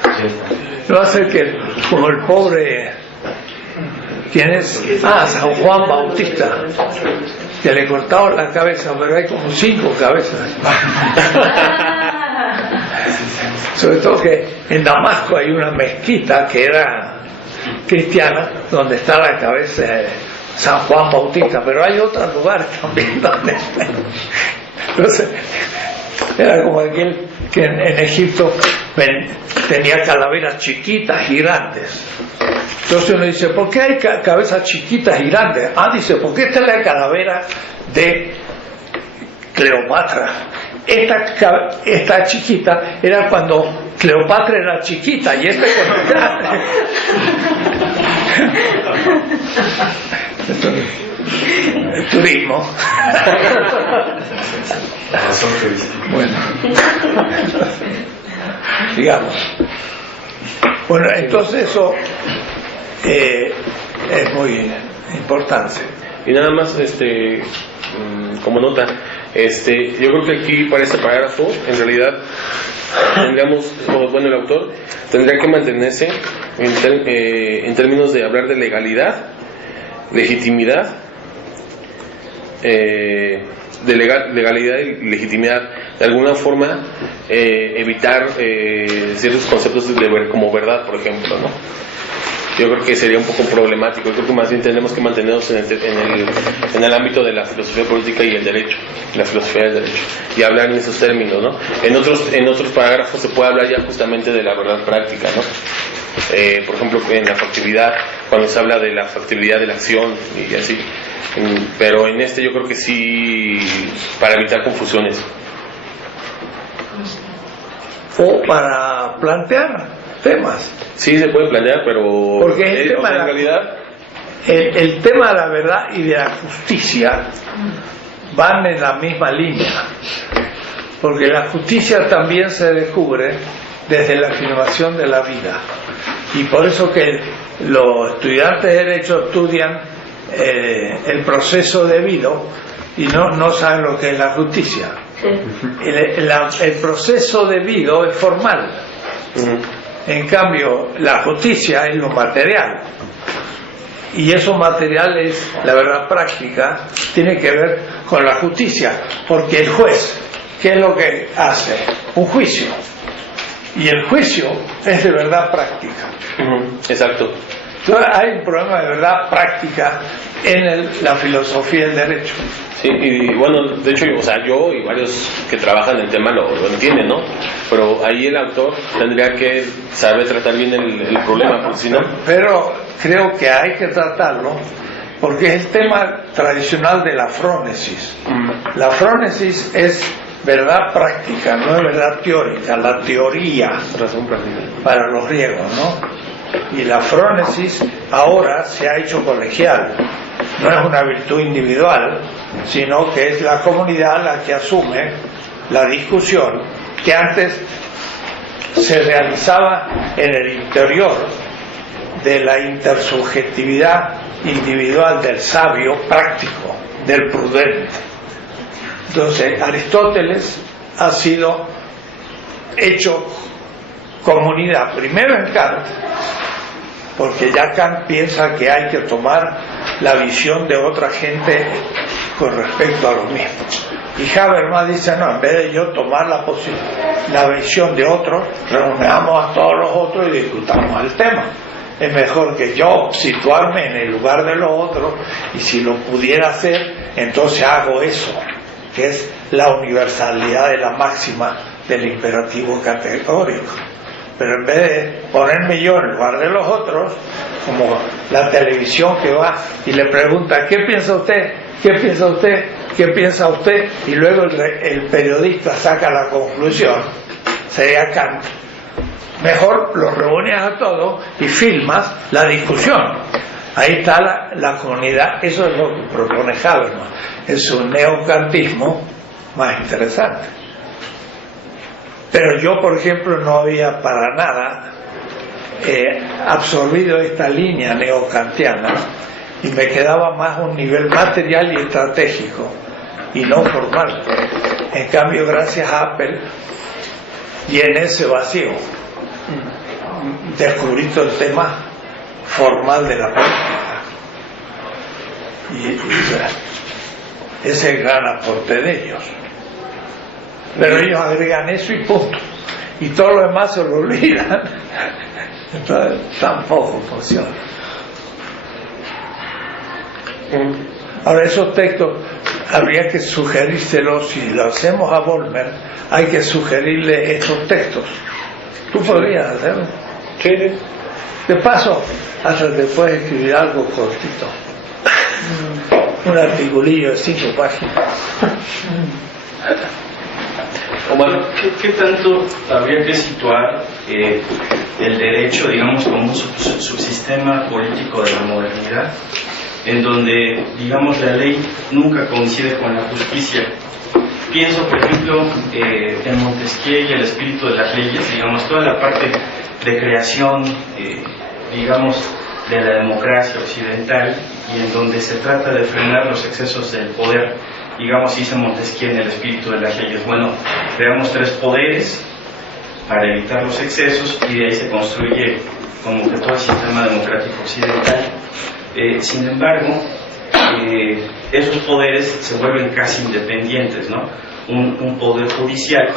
No va a ser que, como el pobre, ¿quién es? San Juan Bautista, que le cortaron la cabeza, pero hay como 5 cabezas. Sobre todo que en Damasco hay una mezquita que era cristiana, donde está la cabeza de San Juan Bautista, pero hay otros lugares también donde entonces era como aquel que en Egipto tenía calaveras chiquitas y grandes. Entonces uno dice, ¿por qué hay cabezas chiquitas y grandes? Dice, porque esta es la calavera de Cleopatra. Esta chiquita era cuando Cleopatra era chiquita y esta cuando era grande. turismo. Bueno, digamos. Bueno, entonces eso es muy importante. Y nada más, como nota, yo creo que aquí para este parágrafo, en realidad, tendríamos, bueno, el autor tendría que mantenerse en términos de hablar de legalidad, legitimidad, de legalidad y legitimidad, de alguna forma evitar ciertos conceptos de ver como verdad, por ejemplo, ¿no? Yo creo que sería un poco problemático. Yo creo que más bien tenemos que mantenernos en el ámbito de la filosofía política y el derecho, la filosofía del derecho, y hablar en esos términos, ¿no? En otros parágrafos se puede hablar ya justamente de la verdad práctica, ¿no? Por ejemplo, en la factibilidad, cuando se habla de la factibilidad de la acción y así. Pero en yo creo que sí, para evitar confusiones. O para plantear temas. Sí, se puede plantear, pero porque el tema, en realidad, el tema de la verdad y de la justicia van en la misma línea, porque la justicia también se descubre desde la afirmación de la vida, y por eso que los estudiantes de derecho estudian el proceso debido y no saben lo que es la justicia. El proceso debido es formal. En cambio, la justicia es lo material, y eso material es la verdad práctica, tiene que ver con la justicia, porque el juez, ¿qué es lo que hace? Un juicio, y el juicio es de verdad práctica. Exacto. Entonces hay un problema de verdad práctica en la filosofía del derecho. Sí, y bueno, de hecho, yo y varios que trabajan en el tema lo entienden, ¿no? Pero ahí el autor tendría que saber tratar bien el problema, porque si no... Pero creo que hay que tratarlo, porque es el tema tradicional de la frónesis. La frónesis es verdad práctica, no es verdad teórica, la teoría para los griegos, ¿no? Y la frónesis ahora se ha hecho colegial, no es una virtud individual, sino que es la comunidad la que asume la discusión que antes se realizaba en el interior de la intersubjetividad individual del sabio práctico, del prudente. Entonces Aristóteles ha sido hecho comunidad primero en Kant, porque ya Kant piensa que hay que tomar la visión de otra gente con respecto a lo mismo, y Habermas dice no, en vez de yo tomar la visión de otros, reunamos a todos los otros y discutamos el tema. Es mejor que yo situarme en el lugar de los otros, y si lo pudiera hacer, entonces hago eso, que es la universalidad de la máxima del imperativo categórico. Pero en vez de ponerme yo en lugar de los otros, como la televisión que va y le pregunta ¿qué piensa usted? ¿Qué piensa usted? ¿Qué piensa usted? Y luego el periodista saca la conclusión, sería Kant. Mejor los reúnes a todos y filmas la discusión. Ahí está la comunidad. Eso es lo que propone Habermas. Es un neocantismo más interesante. Pero yo, por ejemplo, no había para nada absorbido esta línea neocantiana, y me quedaba más un nivel material y estratégico y no formal. En cambio, gracias a Apple llené ese vacío, descubrí todo el tema formal de la política, y ese es el gran aporte de ellos. Pero ellos agregan eso y punto, y todo lo demás se lo olvidan. Entonces tampoco funciona. Ahora, esos textos habría que sugerírselos. Si lo hacemos a Volmer, hay que sugerirle estos textos. ¿Tú podrías hacerlo? Sí. De paso, hasta te puedes escribir algo cortito, un articulillo de 5 páginas. Omar, ¿Qué tanto habría que situar el derecho, digamos, como un subsistema político de la modernidad? en donde, digamos, la ley nunca coincide con la justicia. Pienso, por ejemplo, en Montesquieu y el espíritu de las leyes, digamos, toda la parte de creación, digamos, de la democracia occidental, y en donde se trata de frenar los excesos del poder. Digamos, dice Montesquieu en el espíritu de las leyes, bueno, creamos 3 poderes para evitar los excesos, y de ahí se construye como que todo el sistema democrático occidental. Sin embargo, esos poderes se vuelven casi independientes, ¿no? Un poder judicial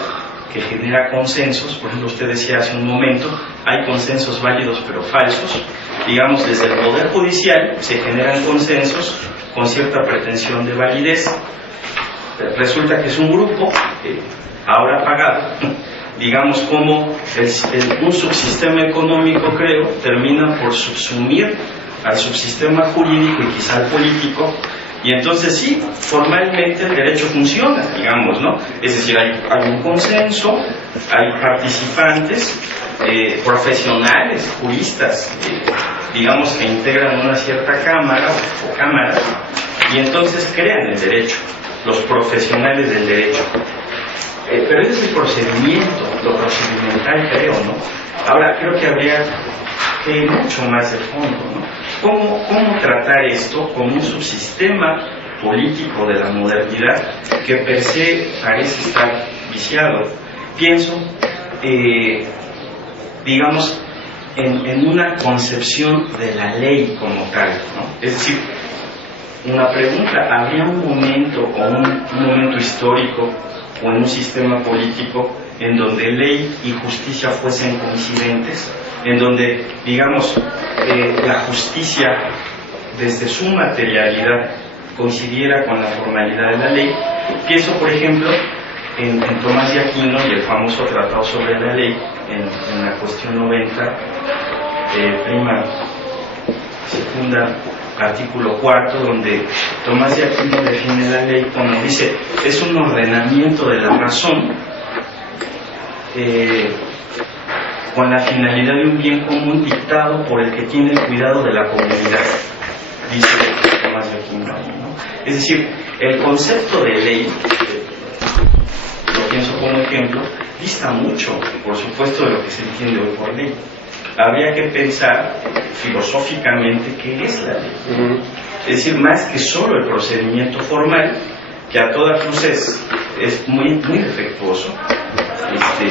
que genera consensos, por ejemplo, usted decía hace un momento, hay consensos válidos pero falsos. Digamos, desde el poder judicial se generan consensos con cierta pretensión de validez. Resulta que es un grupo, ahora pagado, digamos, como un subsistema económico, creo, termina por subsumir al subsistema jurídico y quizá al político, y entonces sí, formalmente el derecho funciona, digamos, ¿no? Es decir, hay un consenso, hay participantes, profesionales, juristas, digamos, que integran una cierta cámara o cámaras, y entonces crean el derecho, los profesionales del derecho. Pero ese es el procedimiento, lo procedimental, creo, ¿no? Ahora, creo que habría que ir mucho más de fondo, ¿no? ¿Cómo tratar esto como un subsistema político de la modernidad que per se parece estar viciado? Pienso, digamos, en una concepción de la ley como tal, ¿no? Es decir, una pregunta, ¿habría un momento o un momento histórico o en un sistema político en donde ley y justicia fuesen coincidentes, en donde, digamos, la justicia desde su materialidad coincidiera con la formalidad de la ley? Pienso, por ejemplo, en Tomás de Aquino y el famoso Tratado sobre la Ley, en la cuestión 90, prima segunda, artículo 4, donde Tomás de Aquino define la ley como dice, es un ordenamiento de la razón con la finalidad de un bien común dictado por el que tiene el cuidado de la comunidad, dice Tomás de Aquino, ¿no? Es decir, el concepto de ley, lo pienso como ejemplo, dista mucho, por supuesto, de lo que se entiende hoy por ley. Habría que pensar filosóficamente qué es la ley. Es decir, más que solo el procedimiento formal, que a todas luces es muy defectuoso.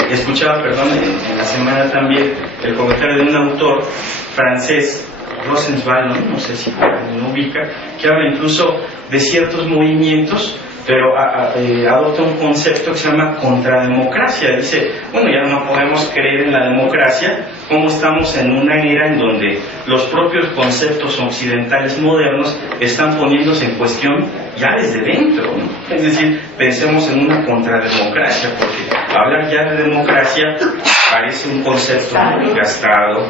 Escuchaba, perdón, en la semana también el comentario de un autor francés, Rosenzweig, no sé si lo ubica, que habla incluso de ciertos movimientos, pero adopta un concepto que se llama contrademocracia. Dice, bueno, ya no podemos creer en la democracia, como estamos en una era en donde los propios conceptos occidentales modernos están poniéndose en cuestión ya desde dentro, ¿no? Es decir, pensemos en una contrademocracia, porque hablar ya de democracia parece un concepto muy gastado,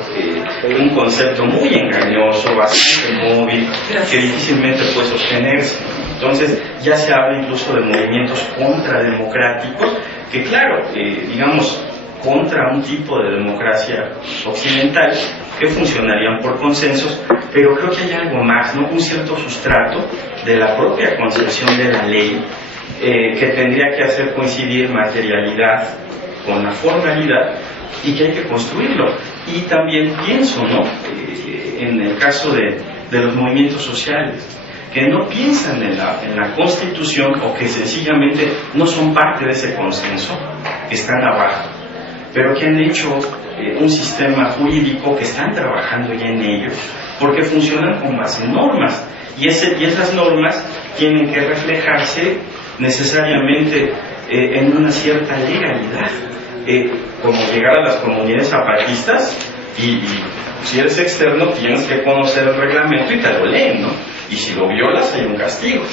un concepto muy engañoso, bastante móvil, que difícilmente puede sostenerse. Entonces ya se habla incluso de movimientos contrademocráticos que, claro, digamos, contra un tipo de democracia occidental que funcionarían por consensos, pero creo que hay algo más, ¿no? Un cierto sustrato de la propia concepción de la ley que tendría que hacer coincidir materialidad con la formalidad y que hay que construirlo. Y también pienso, ¿no? En el caso de los movimientos sociales, que no piensan en la Constitución o que sencillamente no son parte de ese consenso, que están abajo, pero que han hecho un sistema jurídico que están trabajando ya en ello, porque funcionan con base en normas, y esas normas tienen que reflejarse necesariamente en una cierta legalidad, como llegar a las comunidades zapatistas y si eres externo tienes que conocer el reglamento y te lo leen, ¿no? Y si lo violas hay un castigo.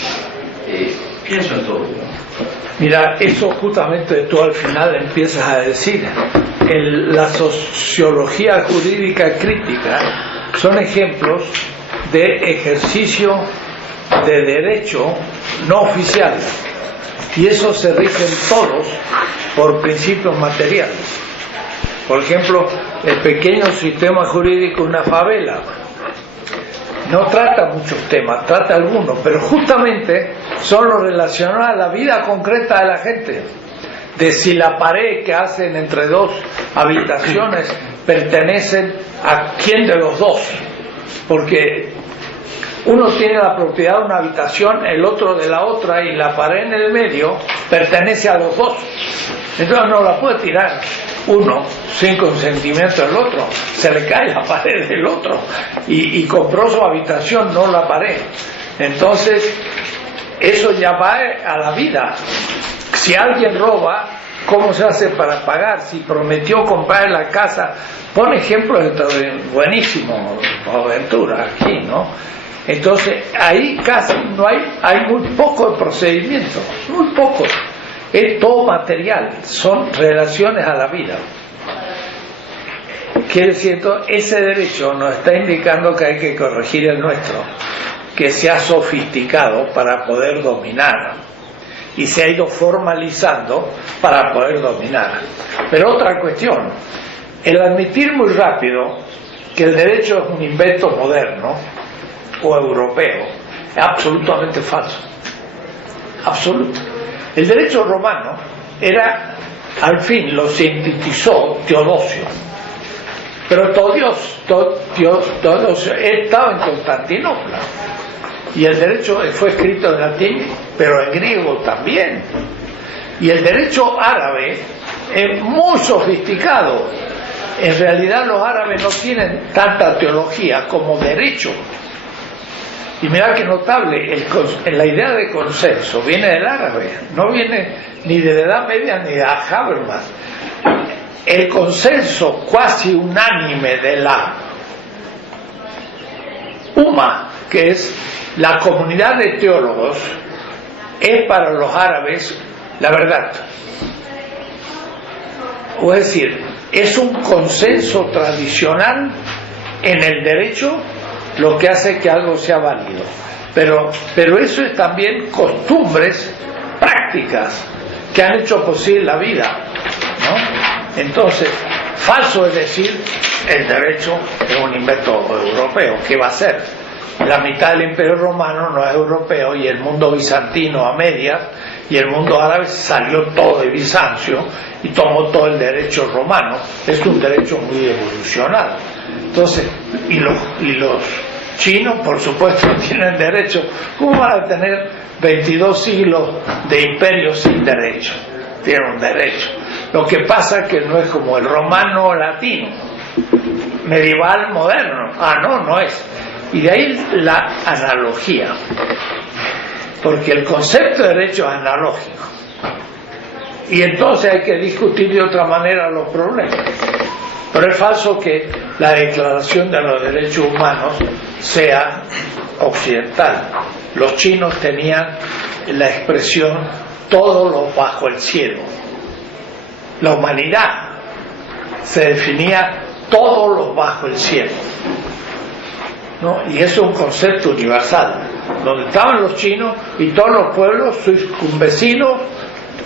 Pienso en todo, ¿no? Mira, eso justamente tú al final empiezas a decir, la sociología jurídica crítica son ejemplos de ejercicio de derecho no oficial, y eso se rigen todos por principios materiales. Por ejemplo, el pequeño sistema jurídico de una favela no trata muchos temas, trata algunos, pero justamente son los relacionados a la vida concreta de la gente, de si la pared que hacen entre dos habitaciones pertenecen a quién de los dos, porque uno tiene la propiedad de una habitación, el otro de la otra, y la pared en el medio pertenece a los dos. Entonces no la puede tirar uno sin consentimiento del otro, se le cae la pared del otro y compró su habitación, no la pared. Entonces eso ya va a la vida. Si alguien roba, ¿cómo se hace para pagar? Si prometió comprar la casa, pone ejemplos buenísimos, Aventura aquí, ¿no? Entonces ahí casi no hay muy poco de procedimiento, muy poco. Es todo material, son relaciones a la vida. Quiere decir, ese derecho nos está indicando que hay que corregir el nuestro, que se ha sofisticado para poder dominar y se ha ido formalizando para poder dominar. Pero otra cuestión, el admitir muy rápido que el derecho es un invento moderno o europeo es absolutamente falso, absoluto. El derecho romano era, al fin lo sintetizó Teodosio, pero Teodosio estaba en Constantinopla y el derecho fue escrito en latín, pero en griego también. Y el derecho árabe es muy sofisticado. En realidad los árabes no tienen tanta teología como derecho. Y mirá qué notable, la idea de consenso viene del árabe, no viene ni de la Edad Media ni de Habermas. El consenso cuasi unánime de la UMA, que es la comunidad de teólogos, es para los árabes la verdad. O es decir, es un consenso tradicional en el derecho lo que hace que algo sea válido, pero eso es también costumbres prácticas que han hecho posible la vida, ¿no? Entonces, falso es decir el derecho es un invento europeo. ¿Qué va a ser? La mitad del Imperio Romano no es europeo y el mundo bizantino a medias y el mundo árabe salió todo de Bizancio y tomó todo el derecho romano. Es un derecho muy evolucionado. Entonces, y los chinos, por supuesto, tienen derecho. ¿Cómo van a tener 22 siglos de imperio sin derecho? Tienen un derecho. Lo que pasa es que no es como el romano latino, medieval moderno. No es. Y de ahí la analogía, porque el concepto de derecho es analógico. Y entonces hay que discutir de otra manera los problemas. Pero es falso que la Declaración de los Derechos Humanos sea occidental. Los chinos tenían la expresión todo lo bajo el cielo. La humanidad se definía todo lo bajo el cielo, ¿no? Y eso es un concepto universal, donde estaban los chinos y todos los pueblos circunvecinos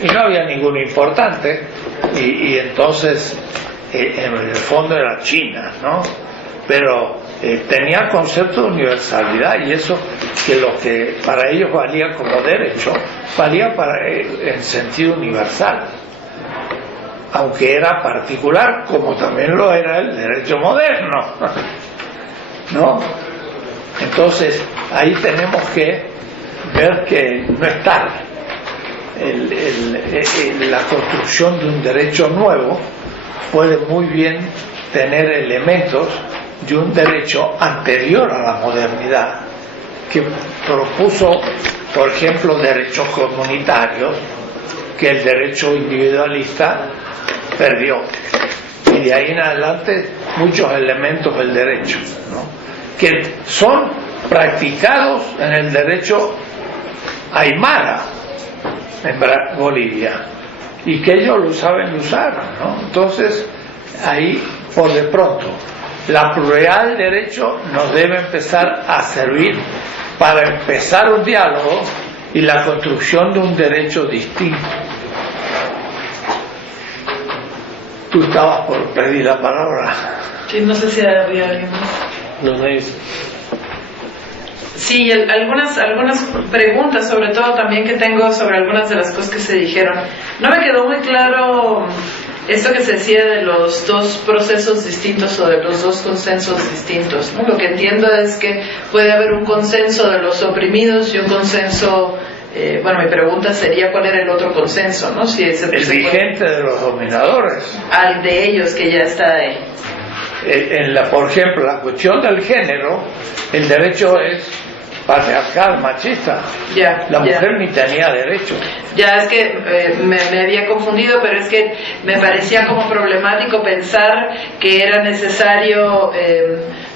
y no había ninguno importante, y entonces en el fondo era China, ¿no? Pero tenía concepto de universalidad, y eso que lo que para ellos valía como derecho valía en sentido universal, aunque era particular, como también lo era el derecho moderno, ¿no? Entonces ahí tenemos que ver que no está la construcción de un derecho nuevo puede muy bien tener elementos de un derecho anterior a la modernidad, que propuso, por ejemplo, derechos comunitarios que el derecho individualista perdió, y de ahí en adelante muchos elementos del derecho, ¿no?, que son practicados en el derecho aymara en Bolivia, y que ellos lo saben usar, ¿no? Entonces ahí, por de pronto, la pluralidad del derecho nos debe empezar a servir para empezar un diálogo y la construcción de un derecho distinto. Tú estabas por pedir la palabra. Sí, no sé si había alguien más. No es. Sí, algunas preguntas, sobre todo también que tengo sobre algunas de las cosas que se dijeron. No me quedó muy claro esto que se decía de los dos procesos distintos o de los dos consensos distintos, ¿no? Lo que entiendo es que puede haber un consenso de los oprimidos y un consenso, bueno, mi pregunta sería cuál era el otro consenso, ¿no? Si ese el vigente de los dominadores. Al de ellos que ya está ahí. Por ejemplo, la cuestión del género, el derecho es patriarcal, machista. La mujer ni tenía derecho. Ya, es que me había confundido, pero es que me parecía como problemático pensar que era necesario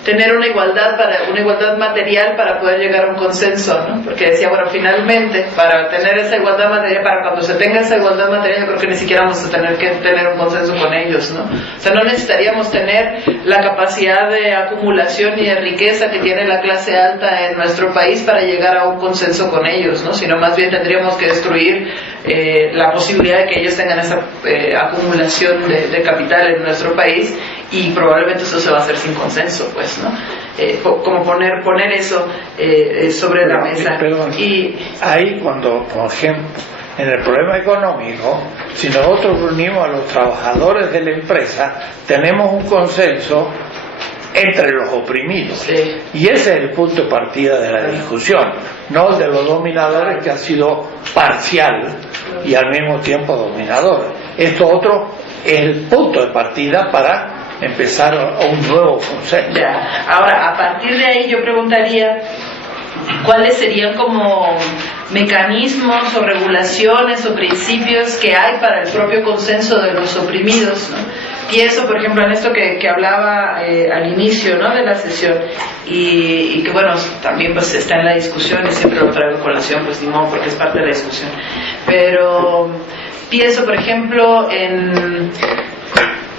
tener una igualdad material para poder llegar a un consenso, ¿no? Porque decía, bueno, finalmente, para tener esa igualdad material, para cuando se tenga esa igualdad material, yo creo que ni siquiera vamos a tener que tener un consenso con ellos, ¿no? O sea, no necesitaríamos tener la capacidad de acumulación y de riqueza que tiene la clase alta en nuestro país para llegar a un consenso con ellos, ¿no? Sino más bien tendríamos que destruir la posibilidad de que ellos tengan esa acumulación de capital en nuestro país, y probablemente eso se va a hacer sin consenso, pues, ¿no? Como poner eso sobre la mesa. Y ahí cuando, por ejemplo, en el problema económico, si nosotros reunimos a los trabajadores de la empresa, tenemos un consenso entre los oprimidos. Sí. Y ese es el punto de partida de la discusión, no el de los dominadores, que ha sido parcial y al mismo tiempo dominador. Esto otro es el punto de partida para empezar a un nuevo concepto. Ya. Ahora, a partir de ahí yo preguntaría cuáles serían como mecanismos o regulaciones o principios que hay para el propio consenso de los oprimidos, ¿no? Pienso, por ejemplo, en esto que hablaba al inicio, ¿no?, de la sesión, y que, bueno, también pues está en la discusión, y siempre lo traigo a colación, pues ni modo, porque es parte de la discusión. Pero pienso, por ejemplo, en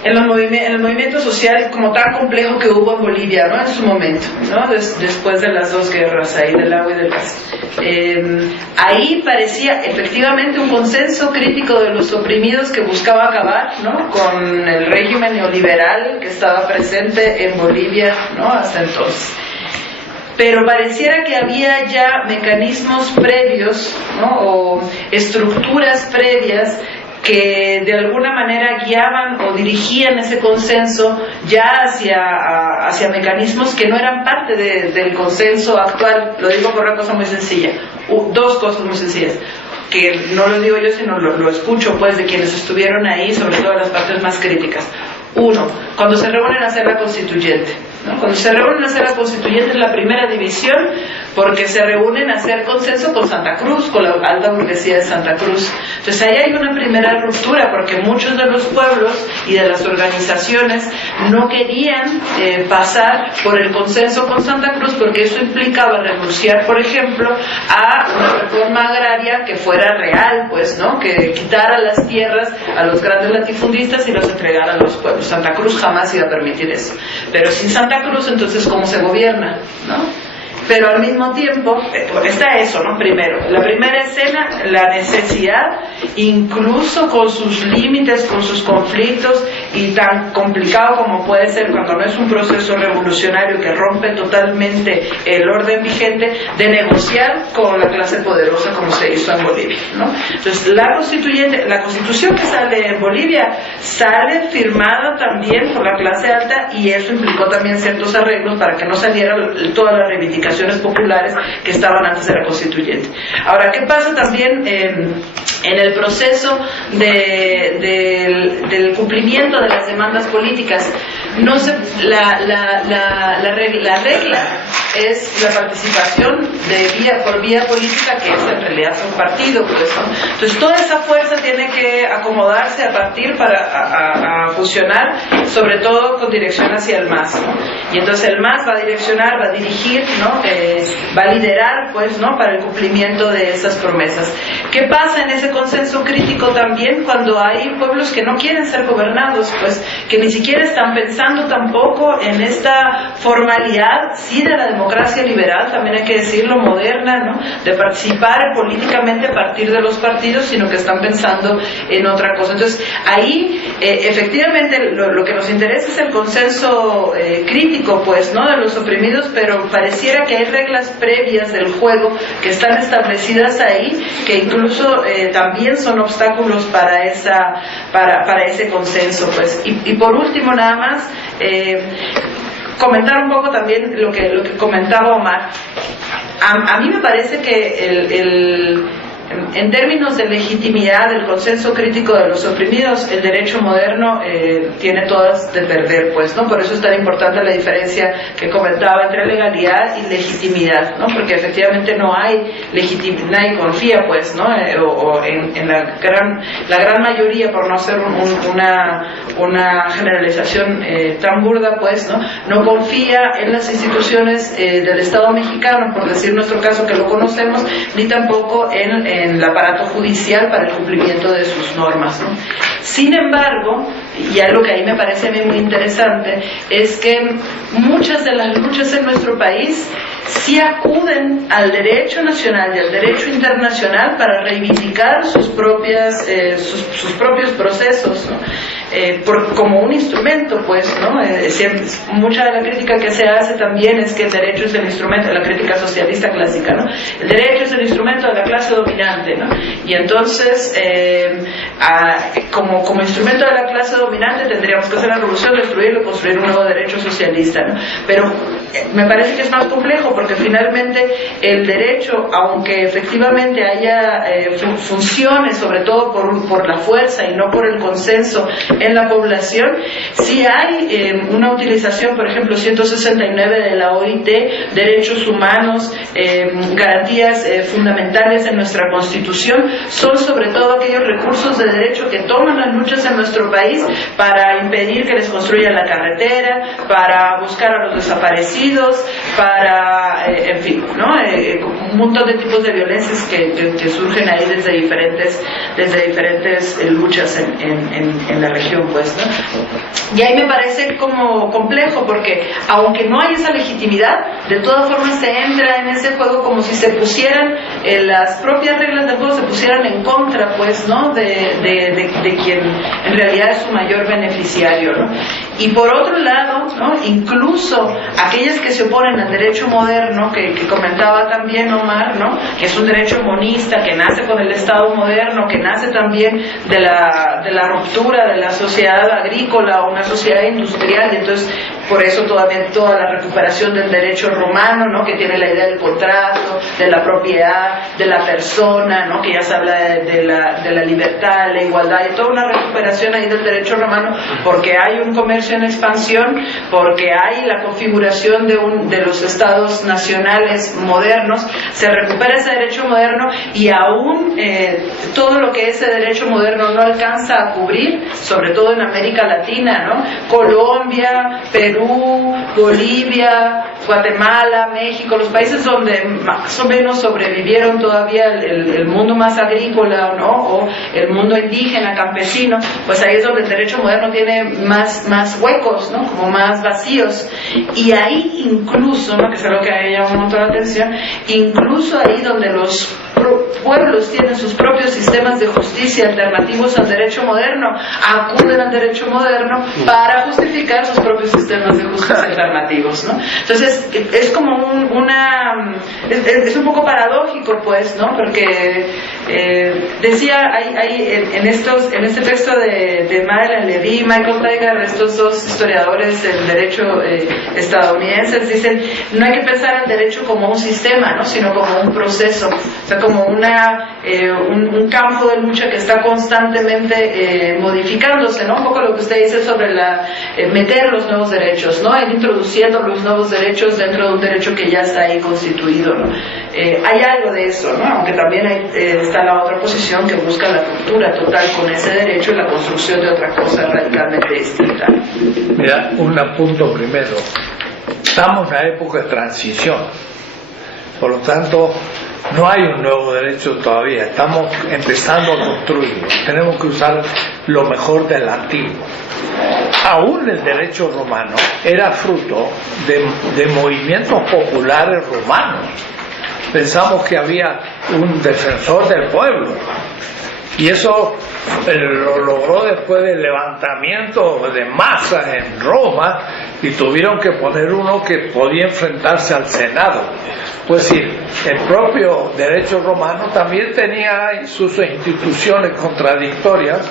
el movimiento social como tan complejo que hubo en Bolivia, ¿no?, en su momento, ¿no?, después de las dos guerras ahí del agua y del gas. Ahí parecía efectivamente un consenso crítico de los oprimidos que buscaba acabar, ¿no?, con el régimen neoliberal que estaba presente en Bolivia, ¿no?, hasta entonces. Pero pareciera que había ya mecanismos previos, ¿no?, o estructuras previas que de alguna manera guiaban o dirigían ese consenso ya hacia mecanismos que no eran parte del consenso actual. Lo digo por una cosa muy sencilla, dos cosas muy sencillas, que no lo digo yo, sino lo escucho pues de quienes estuvieron ahí, sobre todo las partes más críticas. Uno, cuando se reúnen a hacer la constituyente, ¿no? Cuando se reúnen a hacer la constituyente es la primera división, porque se reúnen a hacer consenso con Santa Cruz, con la alta burguesía de Santa Cruz. Entonces ahí hay una primera ruptura, porque muchos de los pueblos y de las organizaciones no querían pasar por el consenso con Santa Cruz, porque eso implicaba renunciar, por ejemplo, a una reforma agraria que fuera real, pues, ¿no?, que quitara las tierras a los grandes latifundistas y los entregara a los pueblos. Santa Cruz jamás iba a permitir eso. Pero sin Santa Cruz, entonces, ¿cómo se gobierna?, ¿no? Pero al mismo tiempo, está eso, ¿no? Primero, la primera escena, la necesidad, incluso con sus límites, con sus conflictos, y tan complicado como puede ser cuando no es un proceso revolucionario que rompe totalmente el orden vigente, de negociar con la clase poderosa como se hizo en Bolivia, ¿no? Entonces, la constitución que sale en Bolivia sale firmada también por la clase alta, y eso implicó también ciertos arreglos para que no salieran todas las reivindicaciones populares que estaban antes de la constituyente. Ahora, ¿qué pasa también en el proceso del cumplimiento de las demandas políticas? No se, la regla es la participación por vía política, que es en realidad un partido, pues, ¿no? Entonces toda esa fuerza tiene que acomodarse a partir a fusionar, sobre todo con dirección hacia el MAS, ¿no? Y entonces el MAS va a direccionar, va a dirigir, ¿no?, va a liderar, pues, ¿no?, para el cumplimiento de esas promesas. ¿Qué pasa en ese consenso crítico también cuando hay pueblos que no quieren ser gobernados, pues, que ni siquiera están pensando tampoco en esta formalidad, sí, de la democracia liberal, también hay que decirlo, moderna, ¿no? De participar políticamente a partir de los partidos, sino que están pensando en otra cosa. Entonces, ahí, efectivamente, lo que nos interesa es el consenso crítico, pues, ¿no? De los oprimidos, pero pareciera que hay reglas previas del juego que están establecidas ahí, que incluso también son obstáculos para ese consenso, pues. Y por último, nada más, comentar un poco también lo que comentaba Omar. A mí me parece que en términos de legitimidad del consenso crítico de los oprimidos, el derecho moderno tiene todas de perder, pues, ¿no? Por eso es tan importante la diferencia que comentaba entre legalidad y legitimidad, ¿no? Porque efectivamente no hay legitimidad, nadie confía, pues, ¿no? O en la gran mayoría, por no hacer una generalización tan burda, pues, no confía en las instituciones del Estado mexicano, por decir nuestro caso que lo conocemos, ni tampoco en el aparato judicial para el cumplimiento de sus normas, ¿no? Sin embargo, y algo que ahí me parece a mí muy interesante, es que muchas de las luchas en nuestro país sí acuden al derecho nacional y al derecho internacional para reivindicar sus propios procesos, ¿no? Como un instrumento, pues, ¿no? Mucha de la crítica que se hace también es que el derecho es el instrumento, la crítica socialista clásica, ¿no? El derecho es el instrumento de la clase dominante, ¿no? Y entonces, como instrumento de la clase dominante tendríamos que hacer la revolución, destruirlo, construir un nuevo derecho socialista, ¿no? Pero me parece que es más complejo, porque finalmente el derecho, aunque efectivamente haya funciones, sobre todo por la fuerza y no por el consenso en la población, sí hay una utilización, por ejemplo, 169 de la OIT, derechos humanos, garantías fundamentales en nuestra Constitución, son sobre todo aquellos recursos de derecho que toman las luchas en nuestro país para impedir que les construyan la carretera, para buscar a los desaparecidos, para, en fin, ¿no? Un montón de tipos de violencias que surgen ahí desde diferentes luchas en la región, pues, ¿no? Y ahí me parece como complejo, porque aunque no hay esa legitimidad, de todas formas se entra en ese juego como si se pusieran las propias reglas del juego se pusieran en contra, pues, ¿no? De quien en realidad es su mayor beneficiario, ¿no? Y por otro lado, ¿no? Incluso aquellas que se oponen al derecho moderno, que comentaba también Omar, ¿no? Que es un derecho monista, que nace con el Estado moderno, que nace también de la ruptura de la sociedad agrícola o una sociedad industrial, y entonces por eso toda la recuperación del derecho romano, ¿no? Que tiene la idea del contrato, de la propiedad, de la persona, ¿no? Que ya se habla de la libertad, la igualdad, y toda una recuperación ahí del derecho romano, porque hay un comercio en expansión, porque hay la configuración de los estados nacionales modernos, se recupera ese derecho moderno, y aún todo lo que ese derecho moderno no alcanza a cubrir, sobre todo en América Latina, ¿no? Colombia, Perú, Bolivia, Guatemala, México, los países donde más o menos sobrevivieron todavía el mundo más agrícola, ¿no? O el mundo indígena, campesino, pues ahí es donde el derecho moderno tiene más huecos, ¿no? Como más vacíos. Y ahí incluso, ¿no? Que es algo que a ella llamó mucho la atención, incluso ahí donde los pueblos tienen sus propios sistemas de justicia alternativos al derecho moderno, acuden al derecho moderno para justificar sus propios sistemas de justicia alternativos, ¿no? Entonces es como es un poco paradójico, pues, ¿no? Porque decía en este texto de Madeleine Levy y Michael Tiger, estos dos historiadores del derecho estadounidenses, dicen: no hay que pensar al derecho como un sistema, ¿no? Sino como un proceso, o sea, como un campo de lucha que está constantemente modificándose, ¿no? Un poco lo que usted dice sobre meter los nuevos derechos, ¿no? Ir introduciendo los nuevos derechos dentro de un derecho que ya está ahí constituido, ¿no? Hay algo de eso, ¿no? Aunque también está la otra posición que busca la ruptura total con ese derecho y la construcción de otra cosa radicalmente distinta. Mira, un punto primero. Estamos en una época de transición, por lo tanto no hay un nuevo derecho todavía, estamos empezando a construirlo, tenemos que usar lo mejor del antiguo. aún el derecho romano era fruto de movimientos populares romanos. Pensamos que había un defensor del pueblo, y eso lo logró después del levantamiento de masas en Roma, y tuvieron que poner uno que podía enfrentarse al Senado. Pues sí, el propio derecho romano también tenía sus instituciones contradictorias,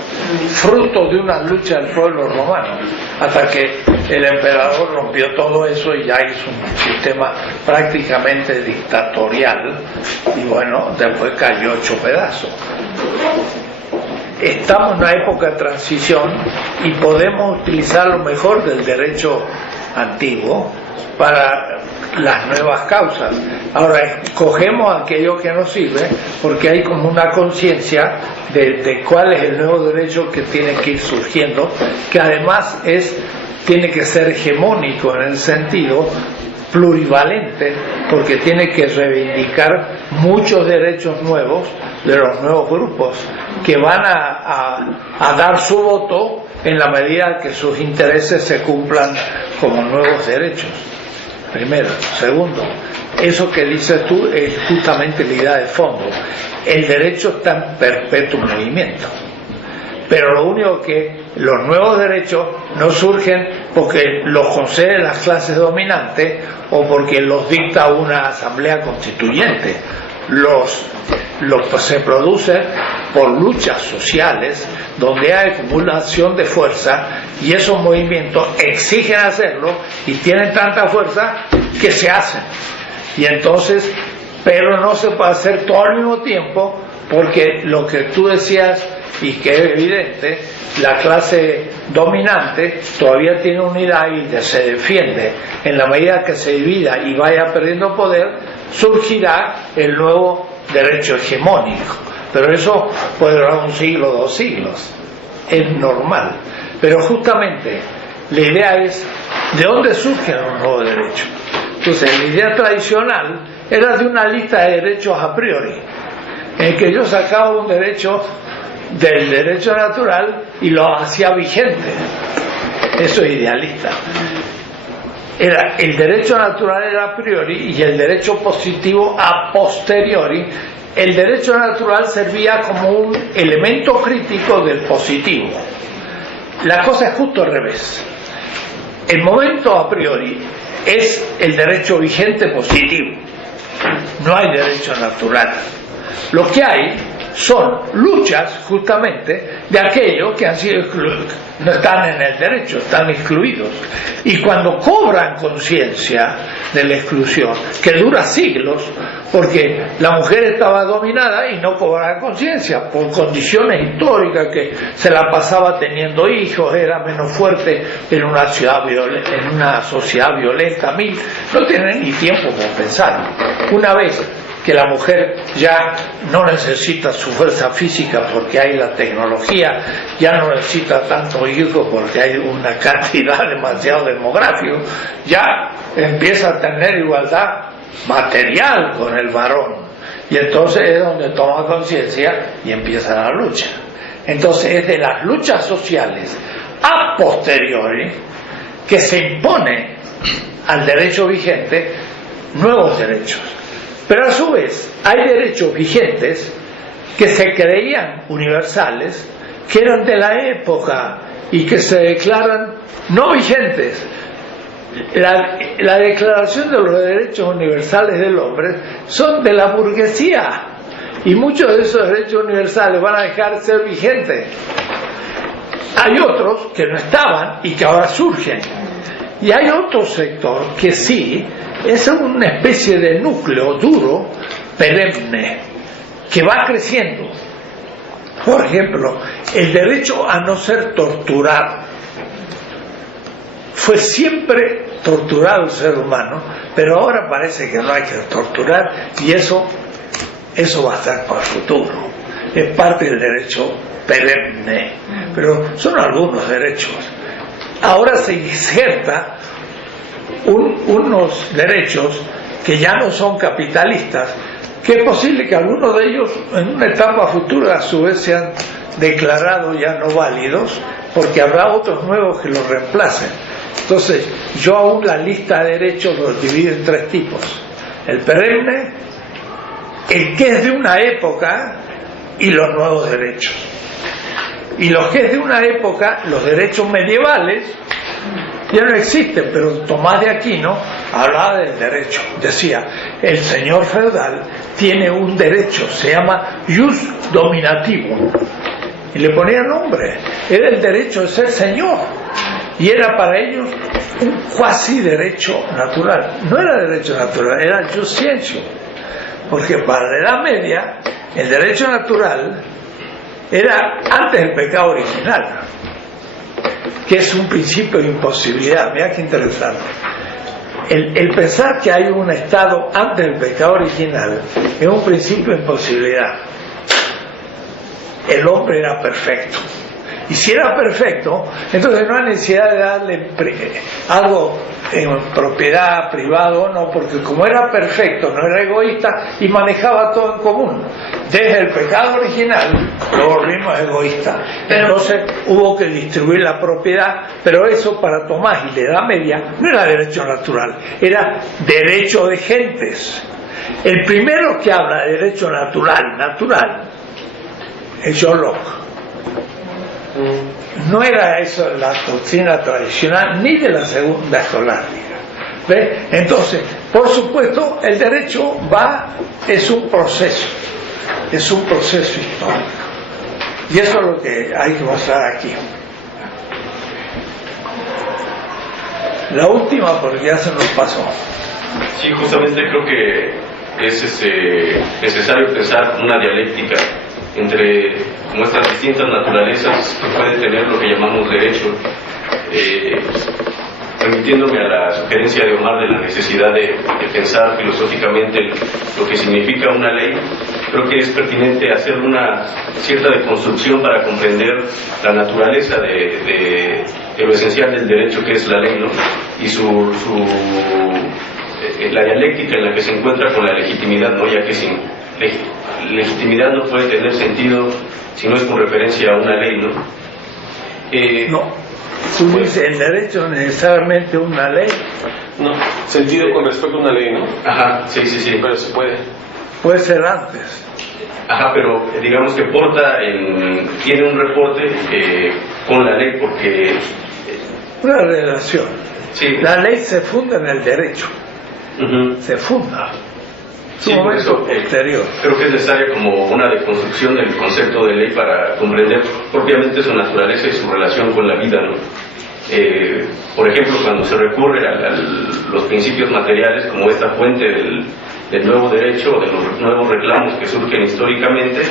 fruto de una lucha del pueblo romano, hasta que el emperador rompió todo eso y ya hizo un sistema prácticamente dictatorial, y bueno, después cayó hecho pedazos. Estamos en una época de transición y podemos utilizar lo mejor del derecho antiguo para las nuevas causas. Ahora, escogemos aquello que nos sirve porque hay como una conciencia de cuál es el nuevo derecho que tiene que ir surgiendo, que además tiene que ser hegemónico en el sentido plurivalente, porque tiene que reivindicar muchos derechos nuevos de los nuevos grupos que van a dar su voto en la medida que sus intereses se cumplan como nuevos derechos. Primero. Segundo, eso que dices tú es justamente la idea de fondo. El derecho está en perpetuo movimiento, pero lo único que los nuevos derechos no surgen porque los conceden las clases dominantes o porque los dicta una asamblea constituyente. Se producen por luchas sociales donde hay acumulación de fuerza, y esos movimientos exigen hacerlo y tienen tanta fuerza que se hacen. Y entonces, pero no se puede hacer todo al mismo tiempo, porque lo que tú decías y que es evidente, la clase dominante todavía tiene unidad y se defiende. En la medida que se divida y vaya perdiendo poder, surgirá el nuevo derecho hegemónico, pero eso puede durar un siglo, 2 siglos, es normal. Pero justamente la idea es de dónde surgen los nuevos derechos. Entonces, la idea tradicional era de una lista de derechos a priori, en que yo sacaba un derecho del derecho natural y lo hacía vigente. Eso es idealista. El derecho natural era a priori y el derecho positivo a posteriori. El derecho natural servía como un elemento crítico del positivo. La cosa es justo al revés. El momento a priori es el derecho vigente positivo. No hay derecho natural. Lo que hay son luchas justamente de aquellos que han sido excluidos, no están en el derecho, están excluidos, y cuando cobran conciencia de la exclusión, que dura siglos, porque la mujer estaba dominada y no cobraba conciencia por condiciones históricas, que se la pasaba teniendo hijos, era menos fuerte en una sociedad violenta, no tienen ni tiempo para pensar. Una vez que la mujer ya no necesita su fuerza física porque hay la tecnología, ya no necesita tantos hijos porque hay una cantidad demasiado demográfica, ya empieza a tener igualdad material con el varón, y entonces es donde toma conciencia y empieza la lucha. Entonces es de las luchas sociales a posteriori que se impone al derecho vigente nuevos derechos. Pero a su vez hay derechos vigentes que se creían universales, que eran de la época y que se declaran no vigentes. La Declaración de los Derechos Universales del Hombre son de la burguesía, y muchos de esos derechos universales van a dejar de ser vigentes. Hay otros que no estaban y que ahora surgen, y hay otro sector que sí es una especie de núcleo duro, perenne, que va creciendo. Por ejemplo, el derecho a no ser torturado. Fue siempre torturado el ser humano, pero ahora parece que no hay que torturar, y eso va a estar para el futuro. Es parte del derecho perenne, pero son algunos derechos. Ahora se inserta unos derechos que ya no son capitalistas, que es posible que algunos de ellos en una etapa futura a su vez sean declarados ya no válidos, porque habrá otros nuevos que los reemplacen. Entonces, yo aún la lista de derechos los divido en 3 tipos: el perenne, el que es de una época y los nuevos derechos. Y los que es de una época, los derechos medievales, ya no existen, pero Tomás de Aquino hablaba del derecho. Decía, el señor feudal tiene un derecho, se llama jus dominativum, y le ponía nombre. Era el derecho de ser señor, y era para ellos un cuasi derecho natural. No era derecho natural, era jus scientium, porque para la Edad Media el derecho natural era antes del pecado original, que es un principio de imposibilidad. Mira qué interesante. El pensar que hay un estado antes del pecado original es un principio de imposibilidad. El hombre era perfecto. Y si era perfecto, entonces no hay necesidad de darle algo en propiedad, privado, no, porque como era perfecto, no era egoísta y manejaba todo en común. Desde el pecado original lo volvimos egoísta. Entonces hubo que distribuir la propiedad, pero eso para Tomás y la Edad Media no era derecho natural, era derecho de gentes. El primero que habla de derecho natural, es John Locke. No era eso la doctrina tradicional ni de la segunda escolástica. ¿Ve? Entonces, por supuesto, el derecho es un proceso histórico. Y eso es lo que hay que mostrar aquí. La última, porque ya se nos pasó. Sí, justamente creo que es necesario pensar una dialéctica entre nuestras distintas naturalezas que puede tener lo que llamamos derecho, remitiéndome a la sugerencia de Omar de la necesidad de pensar filosóficamente lo que significa una ley. Creo que es pertinente hacer una cierta deconstrucción para comprender la naturaleza de lo esencial del derecho, que es la ley, ¿no? Y la dialéctica en la que se encuentra con la legitimidad, ¿no? Ya que sin legitimidad no puede tener sentido si no es con referencia a una ley, ¿no? No. Tú dices, el derecho necesariamente una ley. No, sentido con respecto a una ley, ¿no? Ajá, sí. Pero se puede. Puede ser antes. Ajá, pero digamos que tiene un reporte con la ley, porque... Una relación. Sí. La ley se funda en el derecho. Se funda. Sí, Un momento por eso, posterior. creo que es necesaria como una deconstrucción del concepto de ley para comprender propiamente su naturaleza y su relación con la vida, ¿no? Por ejemplo, cuando se recurre a los principios materiales como esta fuente del nuevo derecho o de los nuevos reclamos que surgen históricamente,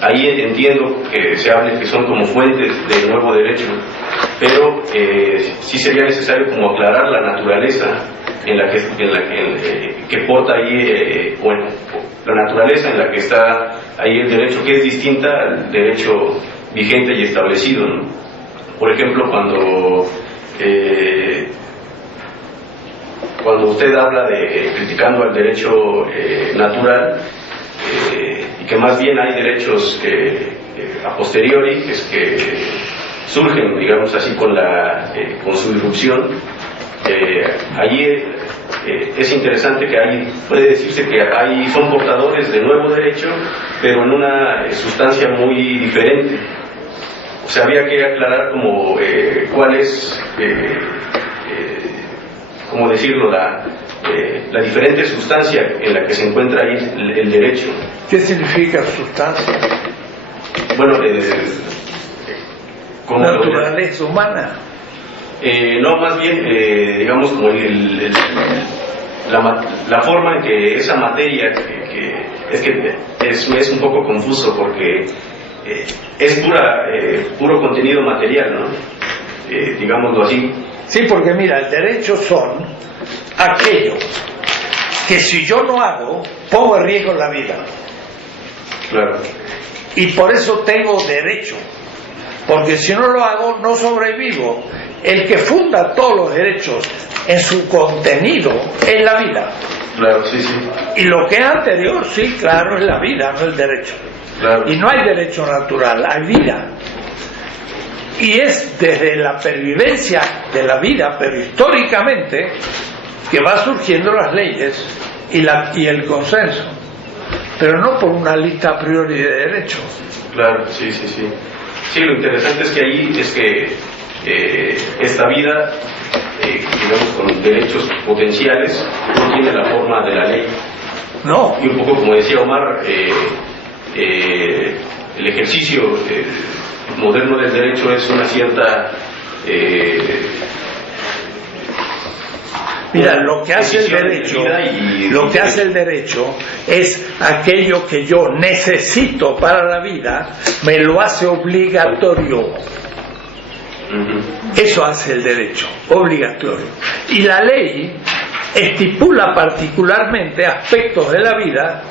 ahí entiendo que se hable que son como fuentes del nuevo derecho, pero sí sería necesario como aclarar la naturaleza en la que porta ahí, la naturaleza en la que está ahí el derecho, que es distinta al derecho vigente y establecido, ¿no? Por ejemplo, cuando usted habla de criticando al derecho natural, y que más bien hay derechos a posteriori, que surgen, digamos así, con su irrupción, allí es interesante que puede decirse que son portadores de nuevo derecho, pero en una sustancia muy diferente. O sea, había que aclarar como cuál es, cómo decirlo, la diferente sustancia en la que se encuentra ahí el derecho. ¿Qué significa sustancia? Bueno, como naturaleza humana. No, más bien, digamos, como la forma en que esa materia, es un poco confuso porque es puro contenido material, ¿no? Digámoslo así. Sí, porque mira, el derecho son aquello que si yo no hago, pongo en riesgo la vida. Claro. Y por eso tengo derecho, porque si no lo hago, no sobrevivo. El que funda todos los derechos en su contenido es la vida. Claro, sí. Y lo que es anterior, sí, claro, es la vida, no el derecho. Claro. Y no hay derecho natural, hay vida. Y es desde la pervivencia de la vida, pero históricamente, que va surgiendo las leyes y el consenso, pero no por una lista a priori de derechos. Claro, sí. Sí, lo interesante es que ahí es que esta vida, digamos, con derechos potenciales, no tiene la forma de la ley. No. Y un poco como decía Omar, el ejercicio moderno del derecho es una cierta... Mira, lo que hace el derecho es aquello que yo necesito para la vida, me lo hace obligatorio. Eso hace el derecho, obligatorio. Y la ley estipula particularmente aspectos de la vida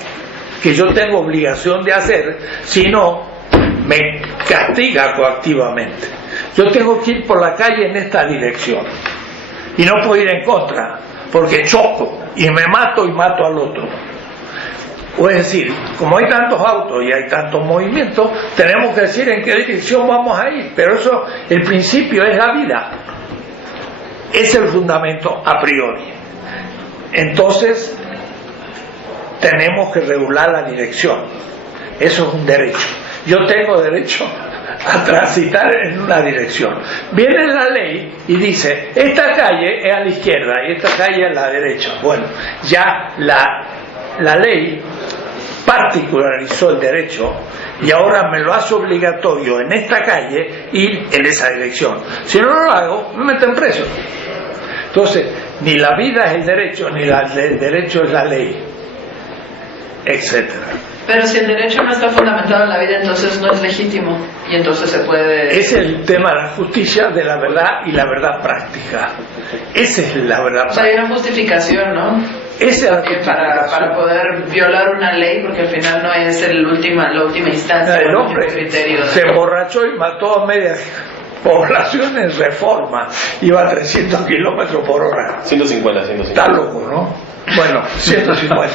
que yo tengo obligación de hacer, si no, me castiga coactivamente. Yo tengo que ir por la calle en esta dirección y no puedo ir en contra porque choco y me mato y mato al otro. O es decir, como hay tantos autos y hay tantos movimientos, tenemos que decir en qué dirección vamos a ir, pero eso, el principio es la vida, es el fundamento a priori. Entonces tenemos que regular la dirección, eso es un derecho. Yo tengo derecho a transitar en una dirección. Viene la ley y dice, esta calle es a la izquierda y esta calle es a la derecha. Bueno, ya la ley particularizó el derecho y ahora me lo hace obligatorio en esta calle ir en esa dirección. Si no lo hago, me meten preso. Entonces, ni la vida es el derecho, ni el derecho es la ley, etcétera. Pero si el derecho no está fundamentado en la vida, entonces no es legítimo y entonces se puede... Es el tema de la justicia, de la verdad y la verdad práctica. Esa es la verdad práctica. O sea, hay una justificación, ¿no? Esa es la justificación. Para poder violar una ley, porque al final no es la última instancia, el hombre criterio. Se emborrachó y mató a media población en Reforma. Iba a 300 kilómetros por hora. 150. Está loco, ¿no? Bueno, 150.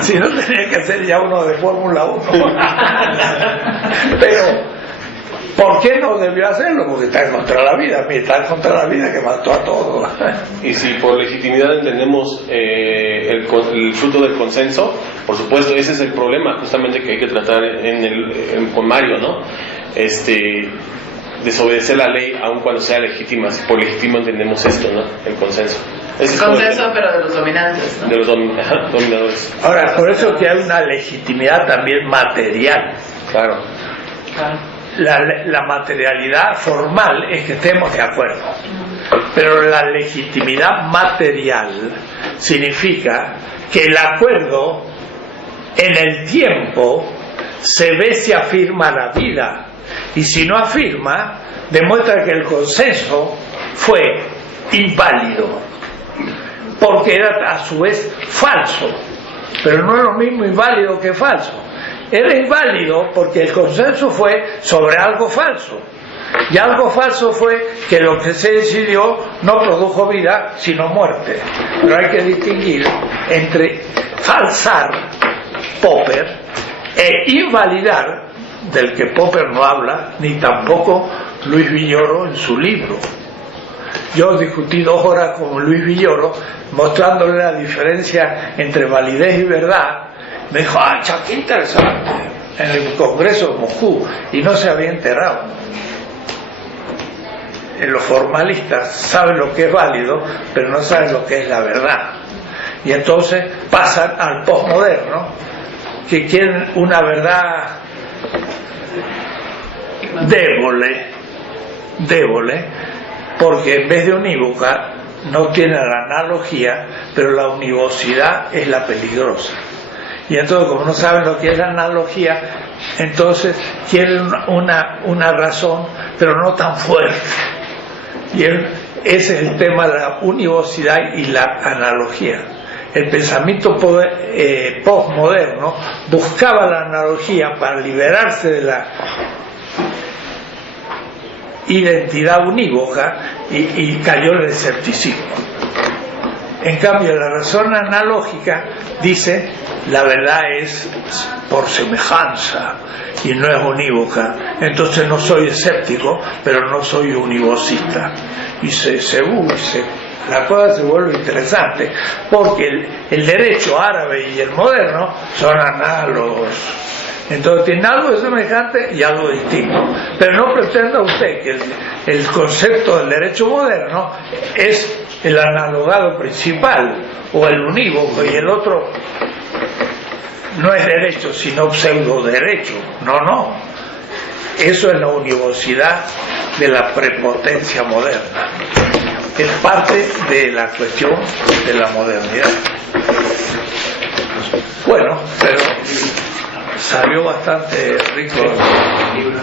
Si no, tenía que ser ya uno de Fórmula 1. Pero, ¿por qué no debió hacerlo? Porque está contra la vida. Está contra la vida que mató a todos. Y si por legitimidad entendemos el fruto del consenso, por supuesto, ese es el problema justamente que hay que tratar con Mario, ¿no? Desobedecer la ley aun cuando sea legítima. Si por legítimo entendemos esto, ¿no? El consenso. El consenso, pero de los dominantes, ¿no? De los dominadores. Ahora, por eso que hay una legitimidad también material. Claro. La materialidad formal es que estemos de acuerdo, pero la legitimidad material significa que el acuerdo en el tiempo se ve si afirma la vida, y si no afirma, demuestra que el consenso fue inválido, porque era a su vez falso, pero no es lo mismo inválido que falso. Era inválido porque el consenso fue sobre algo falso, y algo falso fue que lo que se decidió no produjo vida sino muerte. Pero hay que distinguir entre falsar, Popper, e invalidar, del que Popper no habla, ni tampoco Luis Villoro en su libro. Yo discutí 2 horas con Luis Villoro mostrándole la diferencia entre validez y verdad. Me dijo, qué interesante, en el Congreso de Moscú, y no se había enterado. Los formalistas saben lo que es válido, pero no saben lo que es la verdad. Y entonces pasan al posmoderno, que quieren una verdad débole, porque en vez de unívoca no tiene la analogía, pero la univocidad es la peligrosa. Y entonces, como no saben lo que es la analogía, entonces quieren una razón, pero no tan fuerte. Y ese es el tema de la univocidad y la analogía. El pensamiento postmoderno buscaba la analogía para liberarse de la identidad unívoca y cayó en el escepticismo. En cambio, la razón analógica dice la verdad es por semejanza y no es unívoca. Entonces no soy escéptico, pero no soy univocista. Y la cosa se vuelve interesante, porque el derecho árabe y el moderno son análogos. Entonces tiene algo de semejante y algo distinto. Pero no pretenda usted que el concepto del derecho moderno es el analogado principal o el unívoco, y el otro no es derecho sino pseudo derecho. No, eso es la univocidad de la prepotencia moderna, es parte de la cuestión de la modernidad. Bueno, pero salió bastante rico el libro.